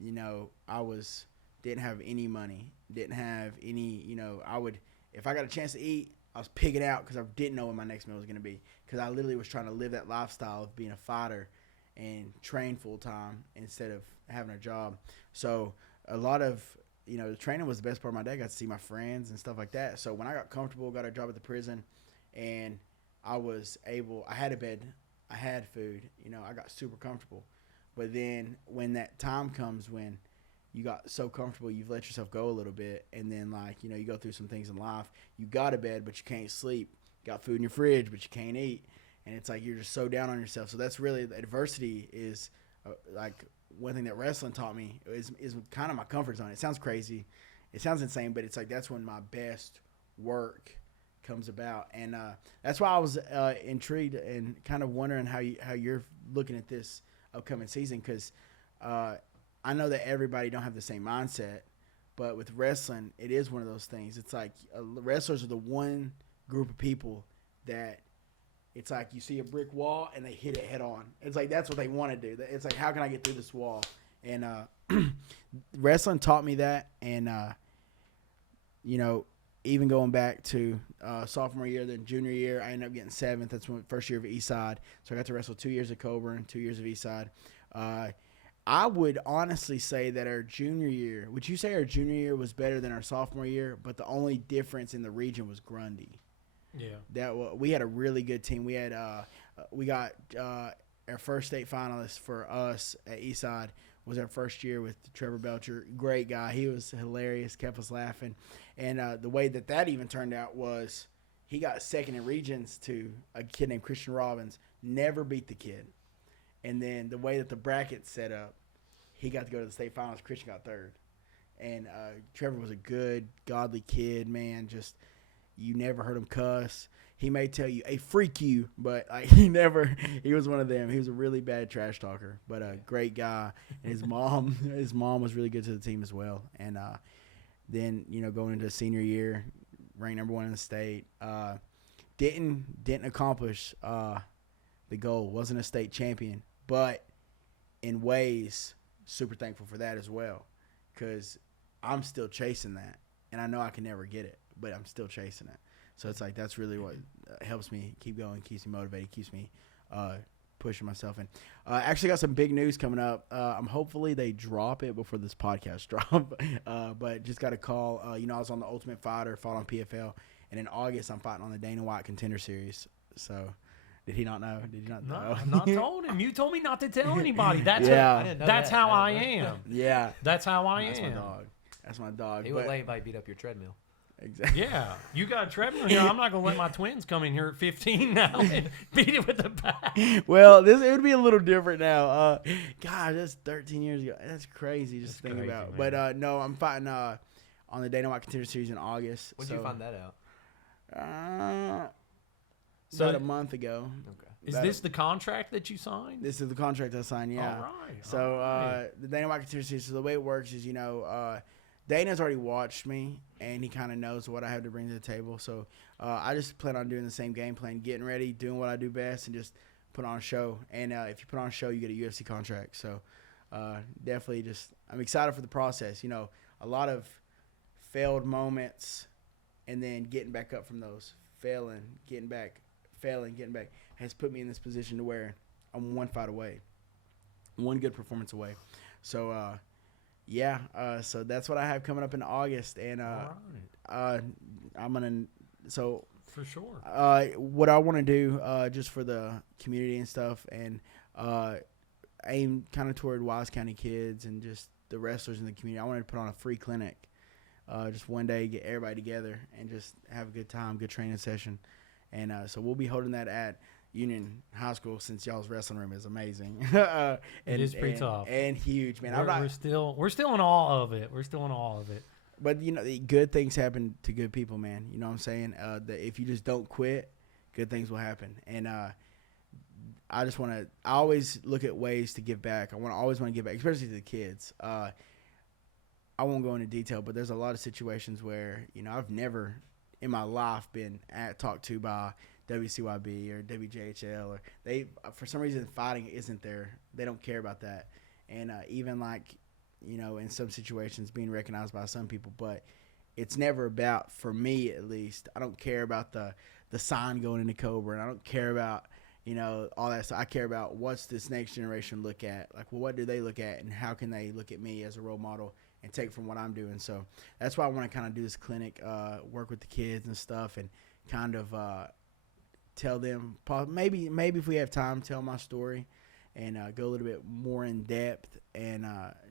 you know I didn't have any money, didn't have any, you know, if I got a chance to eat, I was pigging out because I didn't know when my next meal was going to be, because I literally was trying to live that lifestyle of being a fighter and train full time instead of having a job. So a lot of, the training was the best part of my day. I got to see my friends and stuff like that. So when I got comfortable, got a job at the prison, and I had a bed, I had food, I got super comfortable. But then when that time comes when you got so comfortable, you've let yourself go a little bit, and then you go through some things in life. You got a bed, but you can't sleep. You got food in your fridge, but you can't eat, and it's like you're just so down on yourself. So that's really the adversity is one thing that wrestling taught me is kind of my comfort zone. It sounds crazy, it sounds insane, but it's like that's when my best work comes about, and that's why I was intrigued and kind of wondering how you're looking at this upcoming season, because I know that everybody don't have the same mindset, but with wrestling, it is one of those things. It's like wrestlers are the one group of people that it's like you see a brick wall and they hit it head on. It's like that's what they want to do. It's like, how can I get through this wall? And wrestling taught me that, and even going back to sophomore year, then junior year, I ended up getting 7th. That's my first year of Eastside. So I got to wrestle 2 years at Coeburn, 2 years of Eastside. I would honestly say that our junior year, would you say our junior year was better than our sophomore year? But the only difference in the region was Grundy. Yeah. We had a really good team. We had we got our first state finalist for us at Eastside was our first year with Trevor Belcher. Great guy. He was hilarious, kept us laughing. And the way that even turned out was he got second in regions to a kid named Christian Robbins. Never beat the kid. And then the way that the bracket's set up, he got to go to the state finals. Christian got third. And Trevor was a good, godly kid, man. Just you never heard him cuss. He may tell you, "Hey, freak you," but he was one of them. He was a really bad trash talker, but a great guy. And his mom was really good to the team as well. And then, going into senior year, ranked number 1 in the state. Didn't accomplish the goal. Wasn't a state champion, but in ways, super thankful for that as well, because I'm still chasing that, and I know I can never get it, but I'm still chasing it. So it's like that's really what helps me keep going, keeps me motivated, keeps me pushing myself. And actually got some big news coming up. Hopefully they drop it before this podcast drop. But just got a call. I was on the Ultimate Fighter, fought on PFL, and in August I'm fighting on the Dana White Contender Series. So did he not know? Did you not know? No, I'm not told him. You told me not to tell anybody. That's that's how I am. Yeah, that's how I am. That's my dog. That's my dog. He would let anybody beat up your treadmill. Exactly. Yeah, you got a treadmill here. I'm not gonna let my twins come in here at 15 now and beat it with the bat. Well, it would be a little different now. God, that's 13 years ago. That's crazy just to think crazy, about. man. But no, I'm fighting on the Dana White Contender Series in August. When did you find that out? About a month ago. Okay. Is this the contract that you signed? This is the contract I signed. Yeah. All right. So the Dana White Contender Series. So the way it works is, Dana's already watched me, and he kind of knows what I have to bring to the table. So I just plan on doing the same game plan, getting ready, doing what I do best, and just put on a show. And if you put on a show, you get a UFC contract. So definitely I'm excited for the process. A lot of failed moments, and then getting back up from those, failing, getting back, has put me in this position to where I'm one fight away, one good performance away. So, so that's what I have coming up in August, and I'm gonna. So for sure, what I want to do, just for the community and stuff, and aim kind of toward Wise County kids and just the wrestlers in the community. I wanted to put on a free clinic, just one day, get everybody together and just have a good time, good training session, and so we'll be holding that at Union High School, since y'all's wrestling room is amazing. It is pretty tough and huge, man. We're still in awe of it. We're still in awe of it. But the good things happen to good people, man. You know what I'm saying? That if you just don't quit, good things will happen. And I always look at ways to give back. I always want to give back, especially to the kids. I won't go into detail, but there's a lot of situations where I've never in my life been talked to by WCYB or WJHL, or they, for some reason, fighting isn't there. They don't care about that. And even in some situations being recognized by some people, but it's never about, for me at least, I don't care about the sign going into Coeburn. I don't care about, all that stuff. I care about what's this next generation look at. Like, well, what do they look at, and how can they look at me as a role model and take from what I'm doing. So that's why I want to kind of do this clinic, work with the kids and stuff, and kind of tell them, maybe if we have time, tell my story and go a little bit more in depth and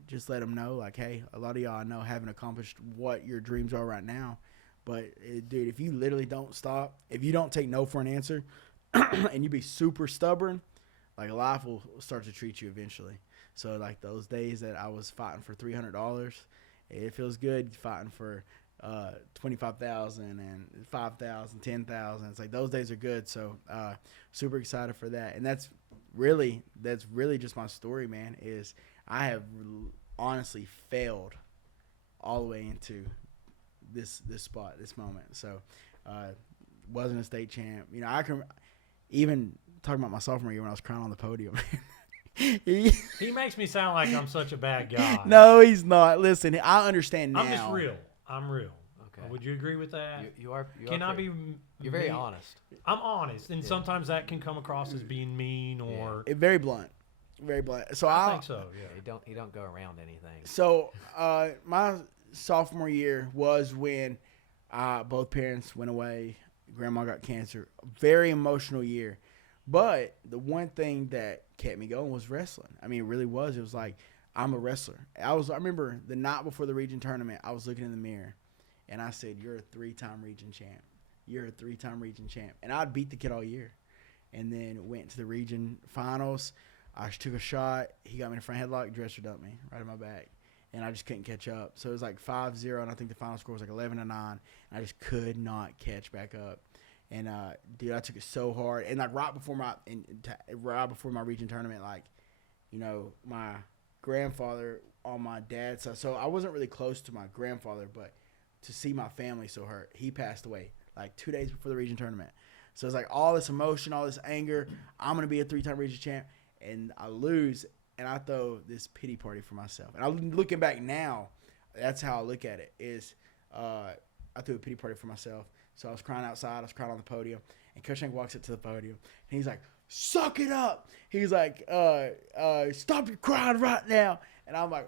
just let them know, like, hey, a lot of y'all I know haven't accomplished what your dreams are right now. But, dude, if you literally don't stop, if you don't take no for an answer and you be super stubborn, like, life will start to treat you eventually. So, like, those days that I was fighting for $300, it feels good fighting for $25,000 and $5,000, $10,000. It's like those days are good. So, super excited for that. And that's really just my story, man, is I have honestly failed all the way into this spot, this moment. So, wasn't a state champ. You know, I can even talking about my sophomore year when I was crying on the podium. He makes me sound like I'm such a bad guy. No, he's not. Listen, I understand now. I'm just real. I'm real. Okay. Would you agree with that? You are. Can I be? You're very honest. I'm honest, and sometimes that can come across as being mean or very blunt. Very blunt. So I think so. Yeah. You don't go around anything. So my sophomore year was when both parents went away. Grandma got cancer. Very emotional year. But the one thing that kept me going was wrestling. I mean, it really was. It was like, I'm a wrestler. I remember the night before the region tournament, I was looking in the mirror, and I said, you're a 3-time region champ. You're a 3-time region champ. And I'd beat the kid all year. And then went to the region finals. I took a shot. He got me in a front headlock, dresser dumped me right in my back. And I just couldn't catch up. So it was like 5-0, and I think the final score was like 11-9. And I just could not catch back up. And dude, I took it so hard. And like right before my region tournament, like, you know, my grandfather on my dad's side. So I wasn't really close to my grandfather, but to see my family so hurt, he passed away like 2 days before the region tournament. So it's like all this emotion, all this anger. I'm gonna be a 3-time region champ, and I lose, and I throw this pity party for myself. And I'm looking back now, that's how I look at it. Is I threw a pity party for myself. So I was crying outside. I was crying on the podium. And Coach Schenck walks up to the podium. And he's like, suck it up. He's like, stop your crying right now. And I'm like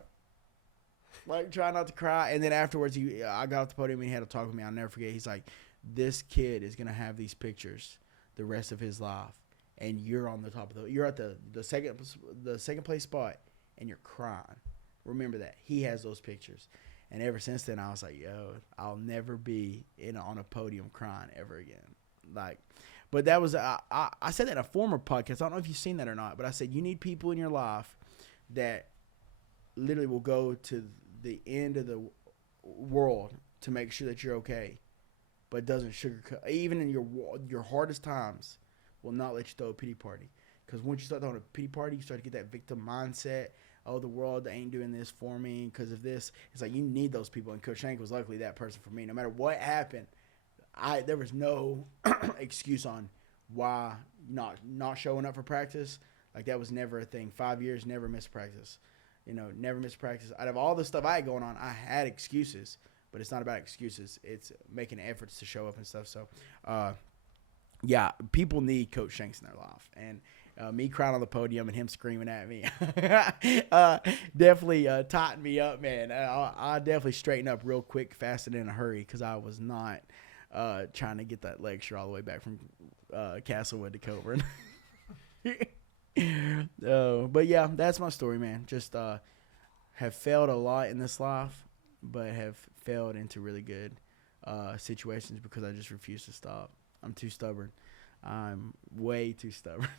trying not to cry. And then afterwards, I got off the podium and he had to talk with me. I'll never forget. He's like, this kid is going to have these pictures the rest of his life. And you're on the top of you're at the second place spot. And you're crying. Remember that. He has those pictures. And ever since then, I was like, yo, I'll never be on a podium crying ever again. Like, but that was, I said that in a former podcast. I don't know if you've seen that or not, but I said, you need people in your life that literally will go to the end of the world to make sure that you're okay, but doesn't sugarcoat. Even in your hardest times, will not let you throw a pity party. Because once you start throwing a pity party, you start to get that victim mindset. Oh, the world ain't doing this for me because of this. It's like you need those people, and Coach Schenck was luckily that person for me. No matter what happened, there was no excuse on why not showing up for practice. Like that was never a thing. 5 years, never missed practice. You know, never missed practice. Out of all the stuff I had going on, I had excuses, but it's not about excuses. It's making efforts to show up and stuff. So, yeah, people need Coach Schenck in their life, and me crying on the podium and him screaming at me definitely tightened me up, man. I definitely straightened up real quick, fast, and in a hurry because I was not trying to get that lecture all the way back from Castlewood to Coeburn. But, yeah, that's my story, man. Just have failed a lot in this life, but have failed into really good situations because I just refuse to stop. I'm too stubborn. I'm way too stubborn.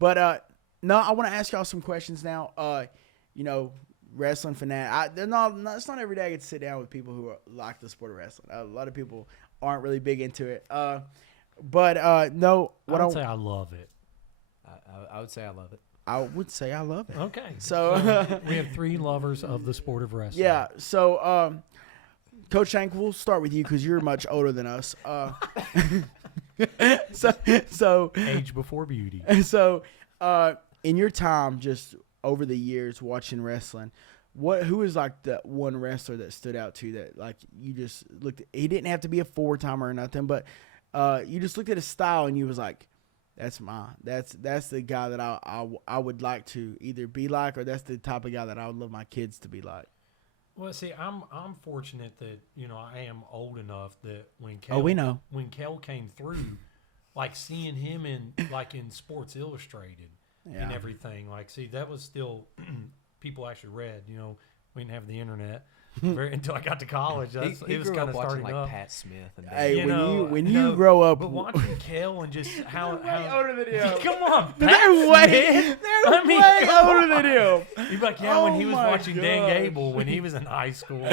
But no, I want to ask y'all some questions now. You know, wrestling fanatic. It's not every day I get to sit down with people who like the sport of wrestling. A lot of people aren't really big into it. But no, I would say I love it. I would say I love it. I would say I love it. Okay. So we have 3 lovers of the sport of wrestling. Yeah. So Coach Schenck, we'll start with you because you're much older than us. So age before beauty. So, in your time, just over the years watching wrestling, who is like the one wrestler that stood out to you that like you just looked at? He didn't have to be a 4-timer or nothing, but you just looked at his style and you was like, that's the guy that I would like to either be like, or that's the type of guy that I would love my kids to be like. Well, see, I'm fortunate that I am old enough that when we know. when Kel came through, like seeing him in Sports Illustrated and everything. Like, see, that was still people actually read. We didn't have the internet until I got to college. He it was grew kind up of watching starting like up. Pat Smith and Hey, when you grow up, but watching Kel and just how older than him. come on, They're Pat way come older on. than him. You're like, when he was my watching Dan gosh. Gable when he was in high school.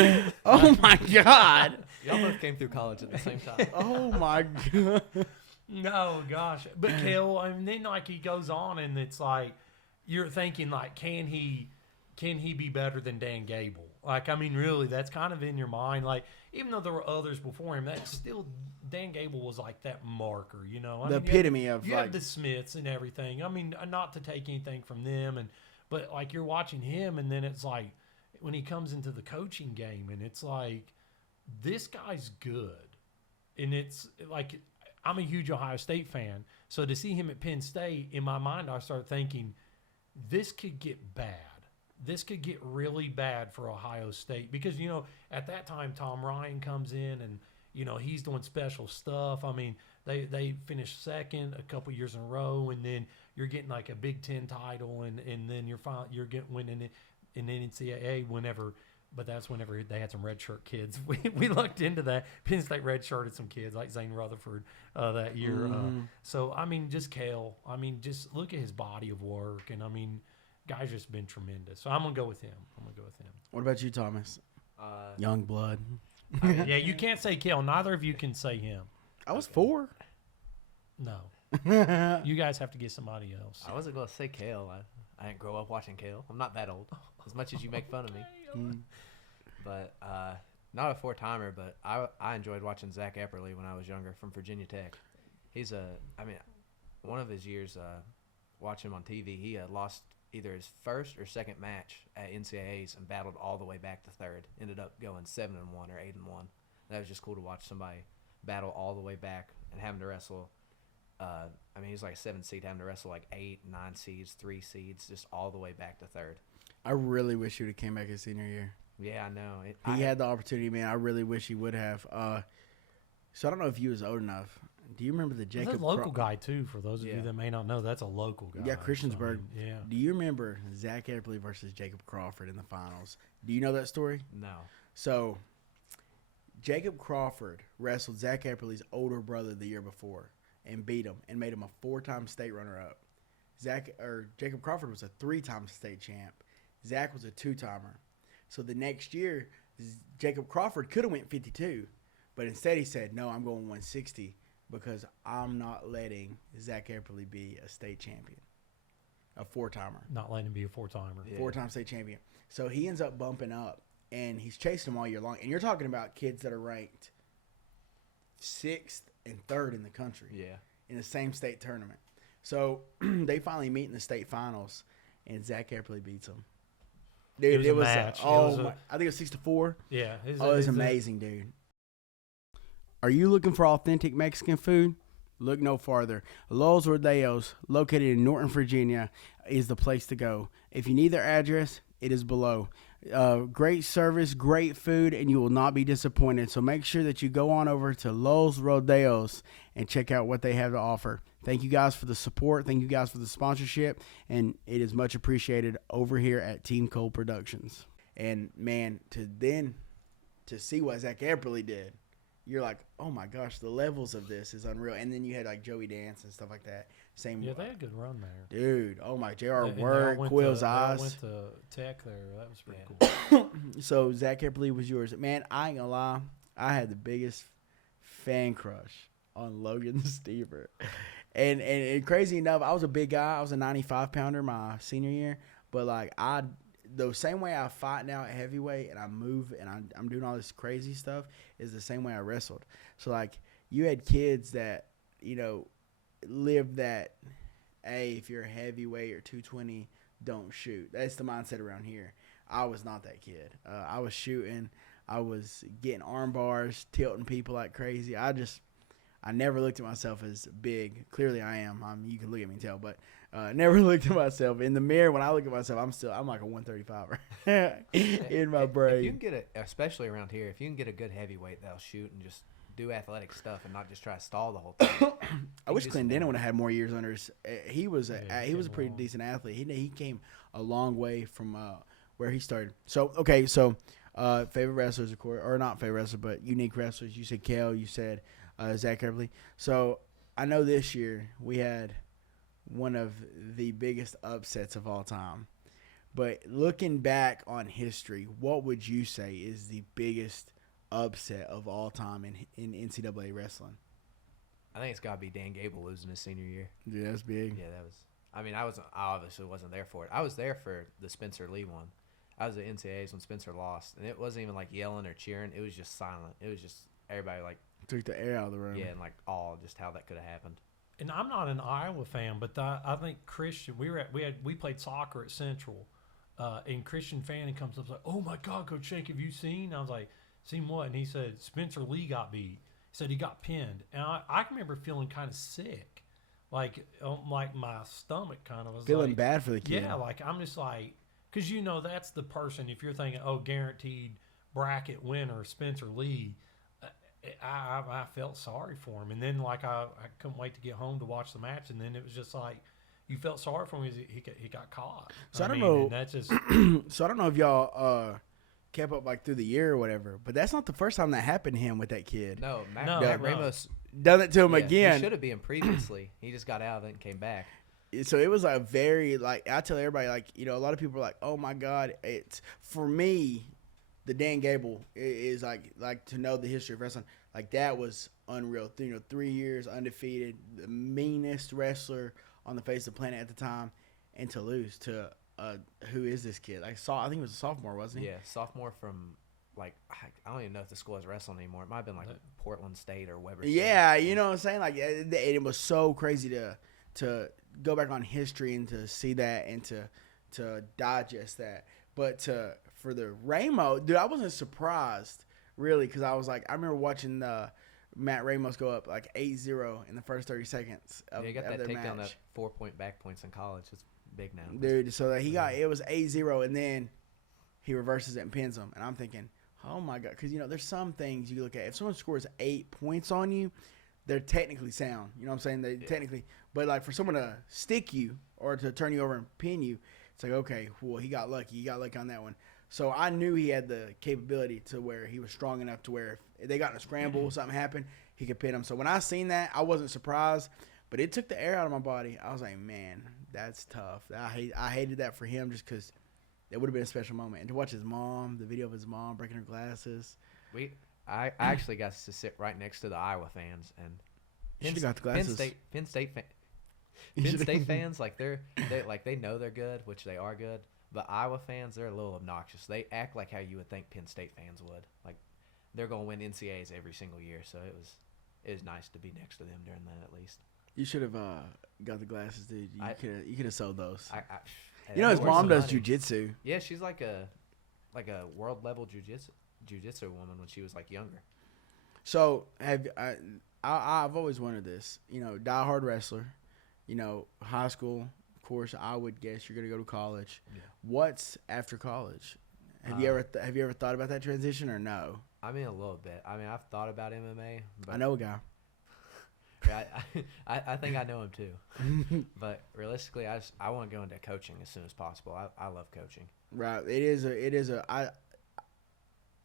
Oh my God. Y'all both came through college at the same time. Oh my God. No, gosh. But Kel, and then like he goes on and it's like you're thinking like, can he be better than Dan Gable? Like, I mean, really, that's kind of in your mind. Like, even though there were others before him, that's still Dan Gable was like that marker, The epitome of you like have the Smiths and everything. I mean, not to take anything from them, but like you're watching him, and then it's like when he comes into the coaching game, and it's like this guy's good, and it's like I'm a huge Ohio State fan, so to see him at Penn State, in my mind, I start thinking this could get bad. This could get really bad for Ohio State because, at that time, Tom Ryan comes in and, he's doing special stuff. I mean, they finished second a couple years in a row, and then you're getting like a Big Ten title, and then you're getting winning it in the NCAA whenever. But that's whenever they had some redshirt kids. We looked into that. Penn State redshirted some kids like Zane Rutherford that year. Mm-hmm. So, I mean, just Kel. I mean, just look at his body of work. And, I mean, guy's just been tremendous. So I'm going to go with him. What about you, Thomas? Young blood. Yeah, you can't say Kel. Neither of you can say him. I was 4. No. You guys have to get somebody else. I wasn't going to say Kale. I didn't grow up watching Kale. I'm not that old, as much as you make fun of me. But not a 4-timer, but I enjoyed watching Zach Epperly when I was younger from Virginia Tech. He's one of his years watching him on TV, he lost either his first or second match at NCAAs and battled all the way back to third. Ended up going 7-1 or 8-1. That was just cool to watch somebody battle all the way back and having to wrestle. He was like a 7 seed, having to wrestle like 8, 9 seeds, 3 seeds, just all the way back to third. I really wish he would have came back his senior year. Yeah, I know. He had the opportunity, man. I really wish he would have. So I don't know if you was old enough. Do you remember the Jacob? That's a local guy too. For those of you that may not know, that's a local guy. Yeah, Christiansburg. So, yeah. Do you remember Zach Epperly versus Jacob Crawford in the finals? Do you know that story? No. So Jacob Crawford wrestled Zach Epperly's older brother the year before and beat him and made him a 4-time state runner-up. Jacob Crawford was a 3-time state champ. Zach was a 2-timer. So the next year, Jacob Crawford could have went 52, but instead he said, "No, I'm going 160 because I'm not letting Zach Epperly be a state champion, a 4-timer." Not letting him be a 4-timer. Yeah. 4-time state champion. So he ends up bumping up, and he's chasing them all year long. And you're talking about kids that are ranked 6th and 3rd in the country. Yeah. In the same state tournament. So they finally meet in the state finals, and Zach Epperly beats him. Dude, it was a match. I think it was 6-4. Yeah. It was amazing, dude. Are you looking for authentic Mexican food? Look no farther. Los Rodeos, located in Norton, Virginia, is the place to go. If you need their address, it is below. Great service, great food, and you will not be disappointed. So make sure that you go on over to Los Rodeos and check out what they have to offer. Thank you guys for the support. Thank you guys for the sponsorship, and it is much appreciated over here at TeamCole Productions. And, man, to see what Zach Epperly did, you're like, oh, my gosh, the levels of this is unreal. And then you had, like, Joey Dance and stuff like that. Yeah, they had a good run there. Dude, oh, my, J.R. Word, Quill's Eyes. went to Tech there. That was pretty cool. So, Zach Epperly was yours. Man, I ain't going to lie. I had the biggest fan crush on Logan Stever. And crazy enough, I was a big guy. I was a 95-pounder my senior year. But, like, the same way I fight now at heavyweight and I move and I'm doing all this crazy stuff is the same way I wrestled. So, like, you had kids that, live that, hey, if you're a heavyweight or 220, don't shoot. That's the mindset around here. I was not that kid. I was shooting. I was getting arm bars, tilting people like crazy. I I never looked at myself as big. Clearly, I am. You can look at me and tell, but never looked at myself in the mirror. When I look at myself, I'm like a 135er in my brain. If you can get especially around here, if you can get a good heavyweight that'll shoot and just do athletic stuff and not just try to stall the whole time. I wish Clendenin would have had more years under his. He was a pretty decent athlete. He came a long way from where he started. So favorite wrestlers, of course, or not favorite wrestlers, but unique wrestlers. You said Kale. You said Zach Everly. So I know this year we had one of the biggest upsets of all time. But looking back on history, what would you say is the biggest upset of all time in NCAA wrestling? I think it's got to be Dan Gable losing his senior year. Yeah, that's big. Yeah, that was. I mean, I obviously wasn't there for it. I was there for the Spencer Lee one. I was at NCAAs when Spencer lost, and it wasn't even like yelling or cheering. It was just silent. It was just everybody like took the air out of the room. Yeah, and like awe just how that could have happened. And I'm not an Iowa fan, but I think Christian. We played soccer at Central, and Christian Fanning comes up and like, "Oh my God, Coach Schenck, have you seen?" I was like, "Seen what?" And he said, "Spencer Lee got beat." He said he got pinned, and I can remember feeling kind of sick, like my stomach kind of was feeling bad for the kid. Yeah, like I'm just like, because that's the person. If you're thinking, oh, guaranteed bracket winner Spencer Lee. I felt sorry for him, and then like I couldn't wait to get home to watch the match, and then it was just like you felt sorry for him because he got caught. So I don't know. And that's just so I don't know if y'all kept up like through the year or whatever, but that's not the first time that happened to him with that kid. No, Matt Ramos done it to him again. He should have been previously. He just got out of it and came back. So it was a very I tell everybody a lot of people are like, oh my God, it's for me. The Dan Gable is like to know the history of wrestling. Like that was unreal. 3 years undefeated, the meanest wrestler on the face of the planet at the time, and to lose to who is this kid? I think he was a sophomore, wasn't he? Yeah, sophomore from I don't even know if the school is wrestling anymore. It might have been like Portland State or Weber State. Yeah, you know what I'm saying? Like it was so crazy to go back on history and to see that and to digest that, but for the Ramos, dude, I wasn't surprised, really, because I remember watching Matt Ramos go up like 8-0 in the first 30 seconds of, you got of that their takedown, match. that 4-point back points in college. It's big now. Dude, so that it was 8-0, and then he reverses it and pins him. And I'm thinking, oh, my God, because, there's some things you look at. If someone scores 8 points on you, they're technically sound. You know what I'm saying? Technically. But, like, for someone to stick you or to turn you over and pin you, it's like, okay, well, he got lucky. He got lucky on that one. So I knew he had the capability to where he was strong enough to where if they got in a scramble, something happened, he could pin him. So when I seen that, I wasn't surprised, but it took the air out of my body. I was like, man, that's tough. I hated that for him just because it would have been a special moment. And to watch the video of his mom breaking her glasses. I actually got to sit right next to the Iowa fans, and you should have got the glasses. Penn State fans, they know they're good, which they are good. But Iowa fans, they're a little obnoxious. They act like how you would think Penn State fans would. Like they're going to win NCAAs every single year. So it was nice to be next to them during that at least. You should have got the glasses, dude. You could have sold those. His mom does jiu-jitsu. Yeah, she's like a world level jiu-jitsu woman when she was like younger. So I've always wanted this. Diehard wrestler. High school. Course, I would guess you're going to go to college. Yeah. What's after college? Have you ever thought about that transition or no? I mean, a little bit. I mean, I've thought about MMA. But I know a guy. I think I know him too. But realistically, I want to go into coaching as soon as possible. I love coaching. Right.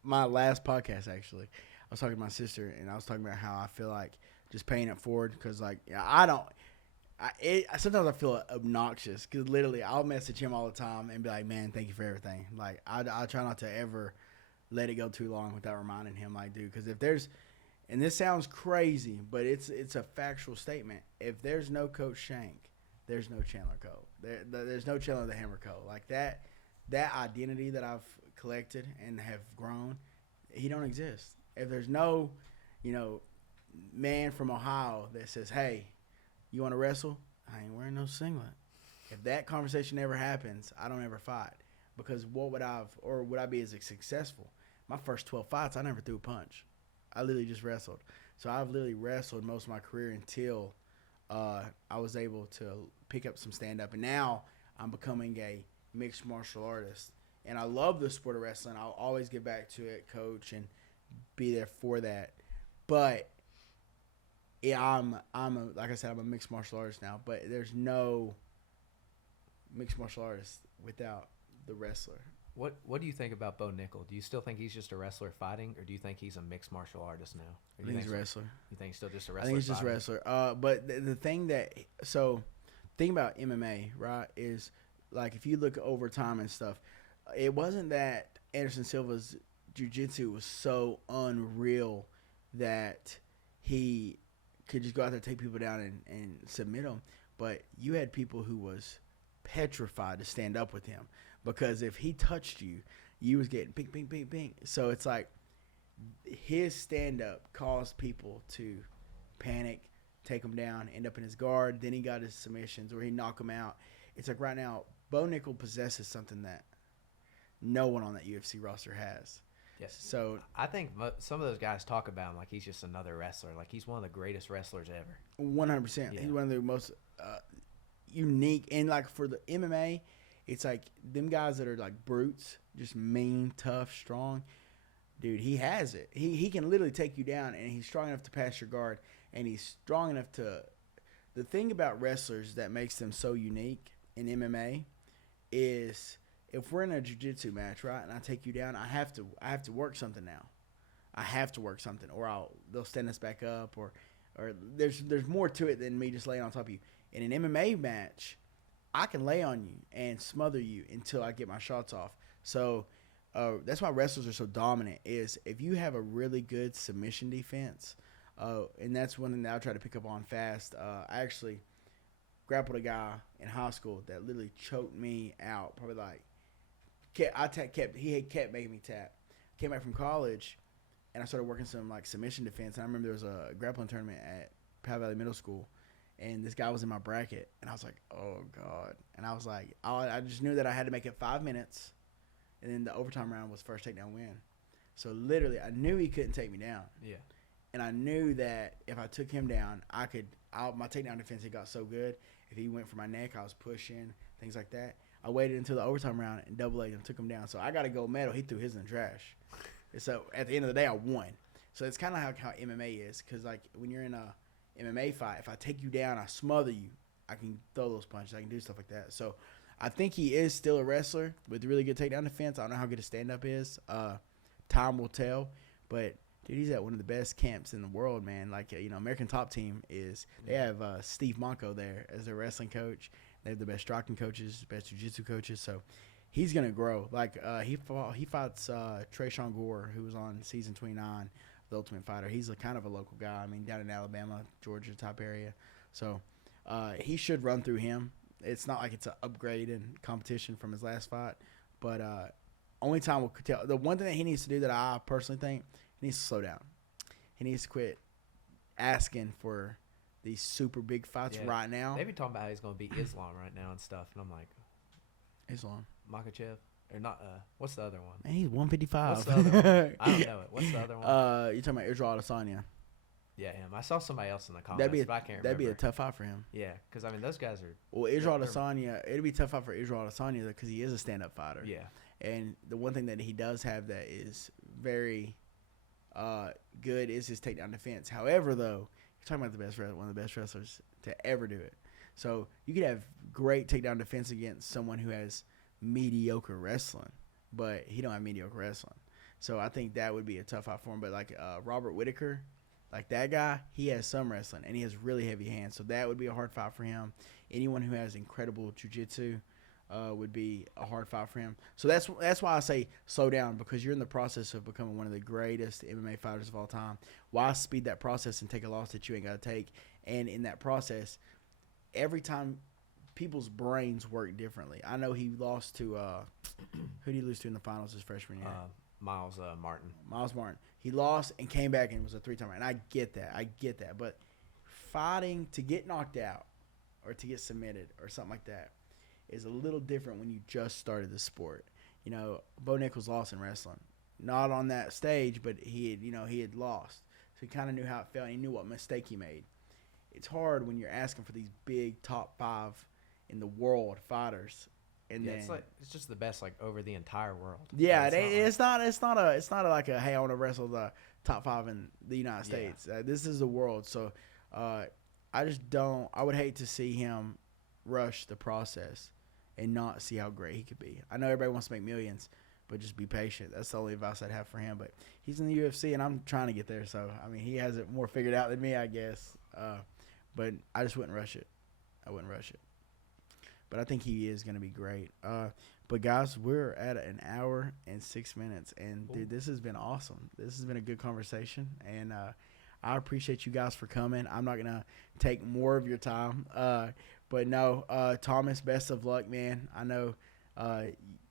My last podcast actually, I was talking to my sister and I was talking about how I feel like just paying it forward because sometimes I feel obnoxious because literally I'll message him all the time and be like, man, thank you for everything. Like I try not to ever let it go too long without reminding him, like, dude, because if there's, and this sounds crazy, but it's a factual statement. If there's no Coach Schenck, there's no Chandler Cole. There's no Chandler the Hammer Cole. Like that identity that I've collected and have grown, he don't exist. If there's no, man from Ohio that says, hey, you want to wrestle? I ain't wearing no singlet. If that conversation never happens, I don't ever fight. Because would I be as successful? My first 12 fights, I never threw a punch. I literally just wrestled. So I've literally wrestled most of my career until I was able to pick up some stand-up. And now I'm becoming a mixed martial artist. And I love the sport of wrestling. I'll always get back to it, coach, and be there for that. But yeah, like I said, I'm a mixed martial artist now. But there's no mixed martial artist without the wrestler. What do you think about Bo Nickel? Do you still think he's just a wrestler fighting, or do you think he's a mixed martial artist now? I think he's a wrestler. You think he's still just a wrestler? I think he's just a wrestler. But the thing about MMA, right, is like if you look over time and stuff, it wasn't that Anderson Silva's jiu-jitsu was so unreal that he could just go out there, take people down, and submit them. But you had people who was petrified to stand up with him because if he touched you, you was getting ping, ping, ping, ping. So it's like his stand-up caused people to panic, take him down, end up in his guard. Then he got his submissions or he knock him out. It's like right now, Bo Nickel possesses something that no one on that UFC roster has. Yes. So I think some of those guys talk about him like he's just another wrestler. Like he's one of the greatest wrestlers ever. 100%. Yeah. He's one of the most unique. And like for the MMA, it's like them guys that are like brutes, just mean, tough, strong. Dude, he has it. He can literally take you down, and he's strong enough to pass your guard, and he's strong enough to. The thing about wrestlers that makes them so unique in MMA is if we're in a jiu-jitsu match, right, and I take you down, I have to work something now. I have to work something, or they'll stand us back up, or there's more to it than me just laying on top of you. In an MMA match, I can lay on you and smother you until I get my shots off. So that's why wrestlers are so dominant. Is if you have a really good submission defense, and that's one thing that I try to pick up on fast. I actually grappled a guy in high school that literally choked me out. Probably like he kept making me tap. Came back from college, and I started working some like submission defense. And I remember there was a grappling tournament at Powell Valley Middle School, and this guy was in my bracket, and I was like, oh God. And I was like, I just knew that I had to make it 5 minutes, and then the overtime round was first takedown win. So literally, I knew he couldn't take me down. Yeah. And I knew that if I took him down, my takedown defense had got so good. If he went for my neck, I was pushing, things like that. I waited until the overtime round and double-legged him, took him down. So I got a gold medal. He threw his in the trash. And so at the end of the day, I won. So it's kind of how MMA is, because like when you're in a MMA fight, if I take you down, I smother you, I can throw those punches, I can do stuff like that. So I think he is still a wrestler with really good takedown defense. I don't know how good his stand-up is. Time will tell. But dude, he's at one of the best camps in the world, man. Like American Top Team they have Steve Monko there as their wrestling coach. They have the best striking coaches, best jiu-jitsu coaches. So he's gonna grow. Like he fights Trayshawn Gore, who was on season 29. The Ultimate Fighter. He's kind of a local guy. I mean, down in Alabama, Georgia type area. So he should run through him. It's not like it's an upgrade in competition from his last fight. But only time will tell. The one thing that he needs to do that I personally think, he needs to slow down. He needs to quit asking for these super big fights right now. They be talking about how he's going to beat Islam right now and stuff. And I'm like, Islam? Makhachev? Or not, what's the other one? Man, he's 155. What's the other one? I don't know it. What's the other one? You're talking about Israel Adesanya. Yeah, him. I saw somebody else in the comments, but I can't remember. That'd be a tough fight for him. Yeah, because, I mean, those guys are... Well, Israel Adesanya, it'd be a tough fight for Israel Adesanya because he is a stand-up fighter. Yeah. And the one thing that he does have that is very good is his takedown defense. However, though, you're talking about one of the best wrestlers to ever do it. So you could have great takedown defense against someone who has mediocre wrestling, but he don't have mediocre wrestling. So I think that would be a tough fight for him. But like Robert Whitaker, like that guy, he has some wrestling and he has really heavy hands. So that would be a hard fight for him. Anyone who has incredible jiu-jitsu would be a hard fight for him. So that's why I say slow down, because you're in the process of becoming one of the greatest MMA fighters of all time. Why speed that process and take a loss that you ain't got to take? And in that process, every time people's brains work differently. I know he lost to who did he lose to in the finals his freshman year? Miles Martin. Miles Martin. He lost and came back and was a 3-timer. And I get that. But fighting to get knocked out or to get submitted or something like that is a little different when you just started the sport. You know, Bo Nickel's lost in wrestling. Not on that stage, but he had lost. so he kind of knew how it felt. And he knew what mistake he made. It's hard when you're asking for these big top 5 in the world fighters, and then it's just the best like over the entire world. Yeah, it's not like a hey, I want to wrestle the top 5 in the United States. This is the world, so I would hate to see him rush the process and not see how great he could be. I know everybody wants to make millions, but just be patient. That's the only advice I'd have for him. But he's in the UFC, and I'm trying to get there. So, I mean, he has it more figured out than me, I guess. But I just wouldn't rush it. I wouldn't rush it. But I think he is going to be great. But, guys, we're at an hour and 6 minutes. And, dude, this has been awesome. This has been a good conversation. And I appreciate you guys for coming. I'm not going to take more of your time. But, no, Thomas, best of luck, man. I know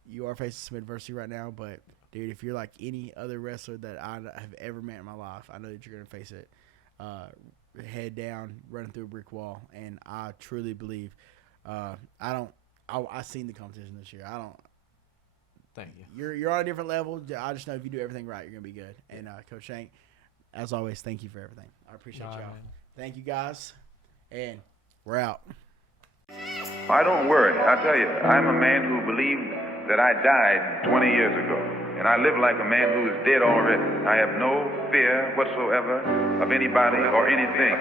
you are facing some adversity right now. But, dude, if you're like any other wrestler that I have ever met in my life, I know that you're going to face it head down, running through a brick wall. And I truly believe I've seen the competition this year. Thank you. You're on a different level. I just know if you do everything right, you're going to be good. And, Coach Schenck, as always, thank you for everything. I appreciate y'all. Man. Thank you, guys. And we're out. I don't worry. I tell you, I'm a man who believed that I died 20 years ago. And I live like a man who is dead already. I have no fear whatsoever of anybody or anything.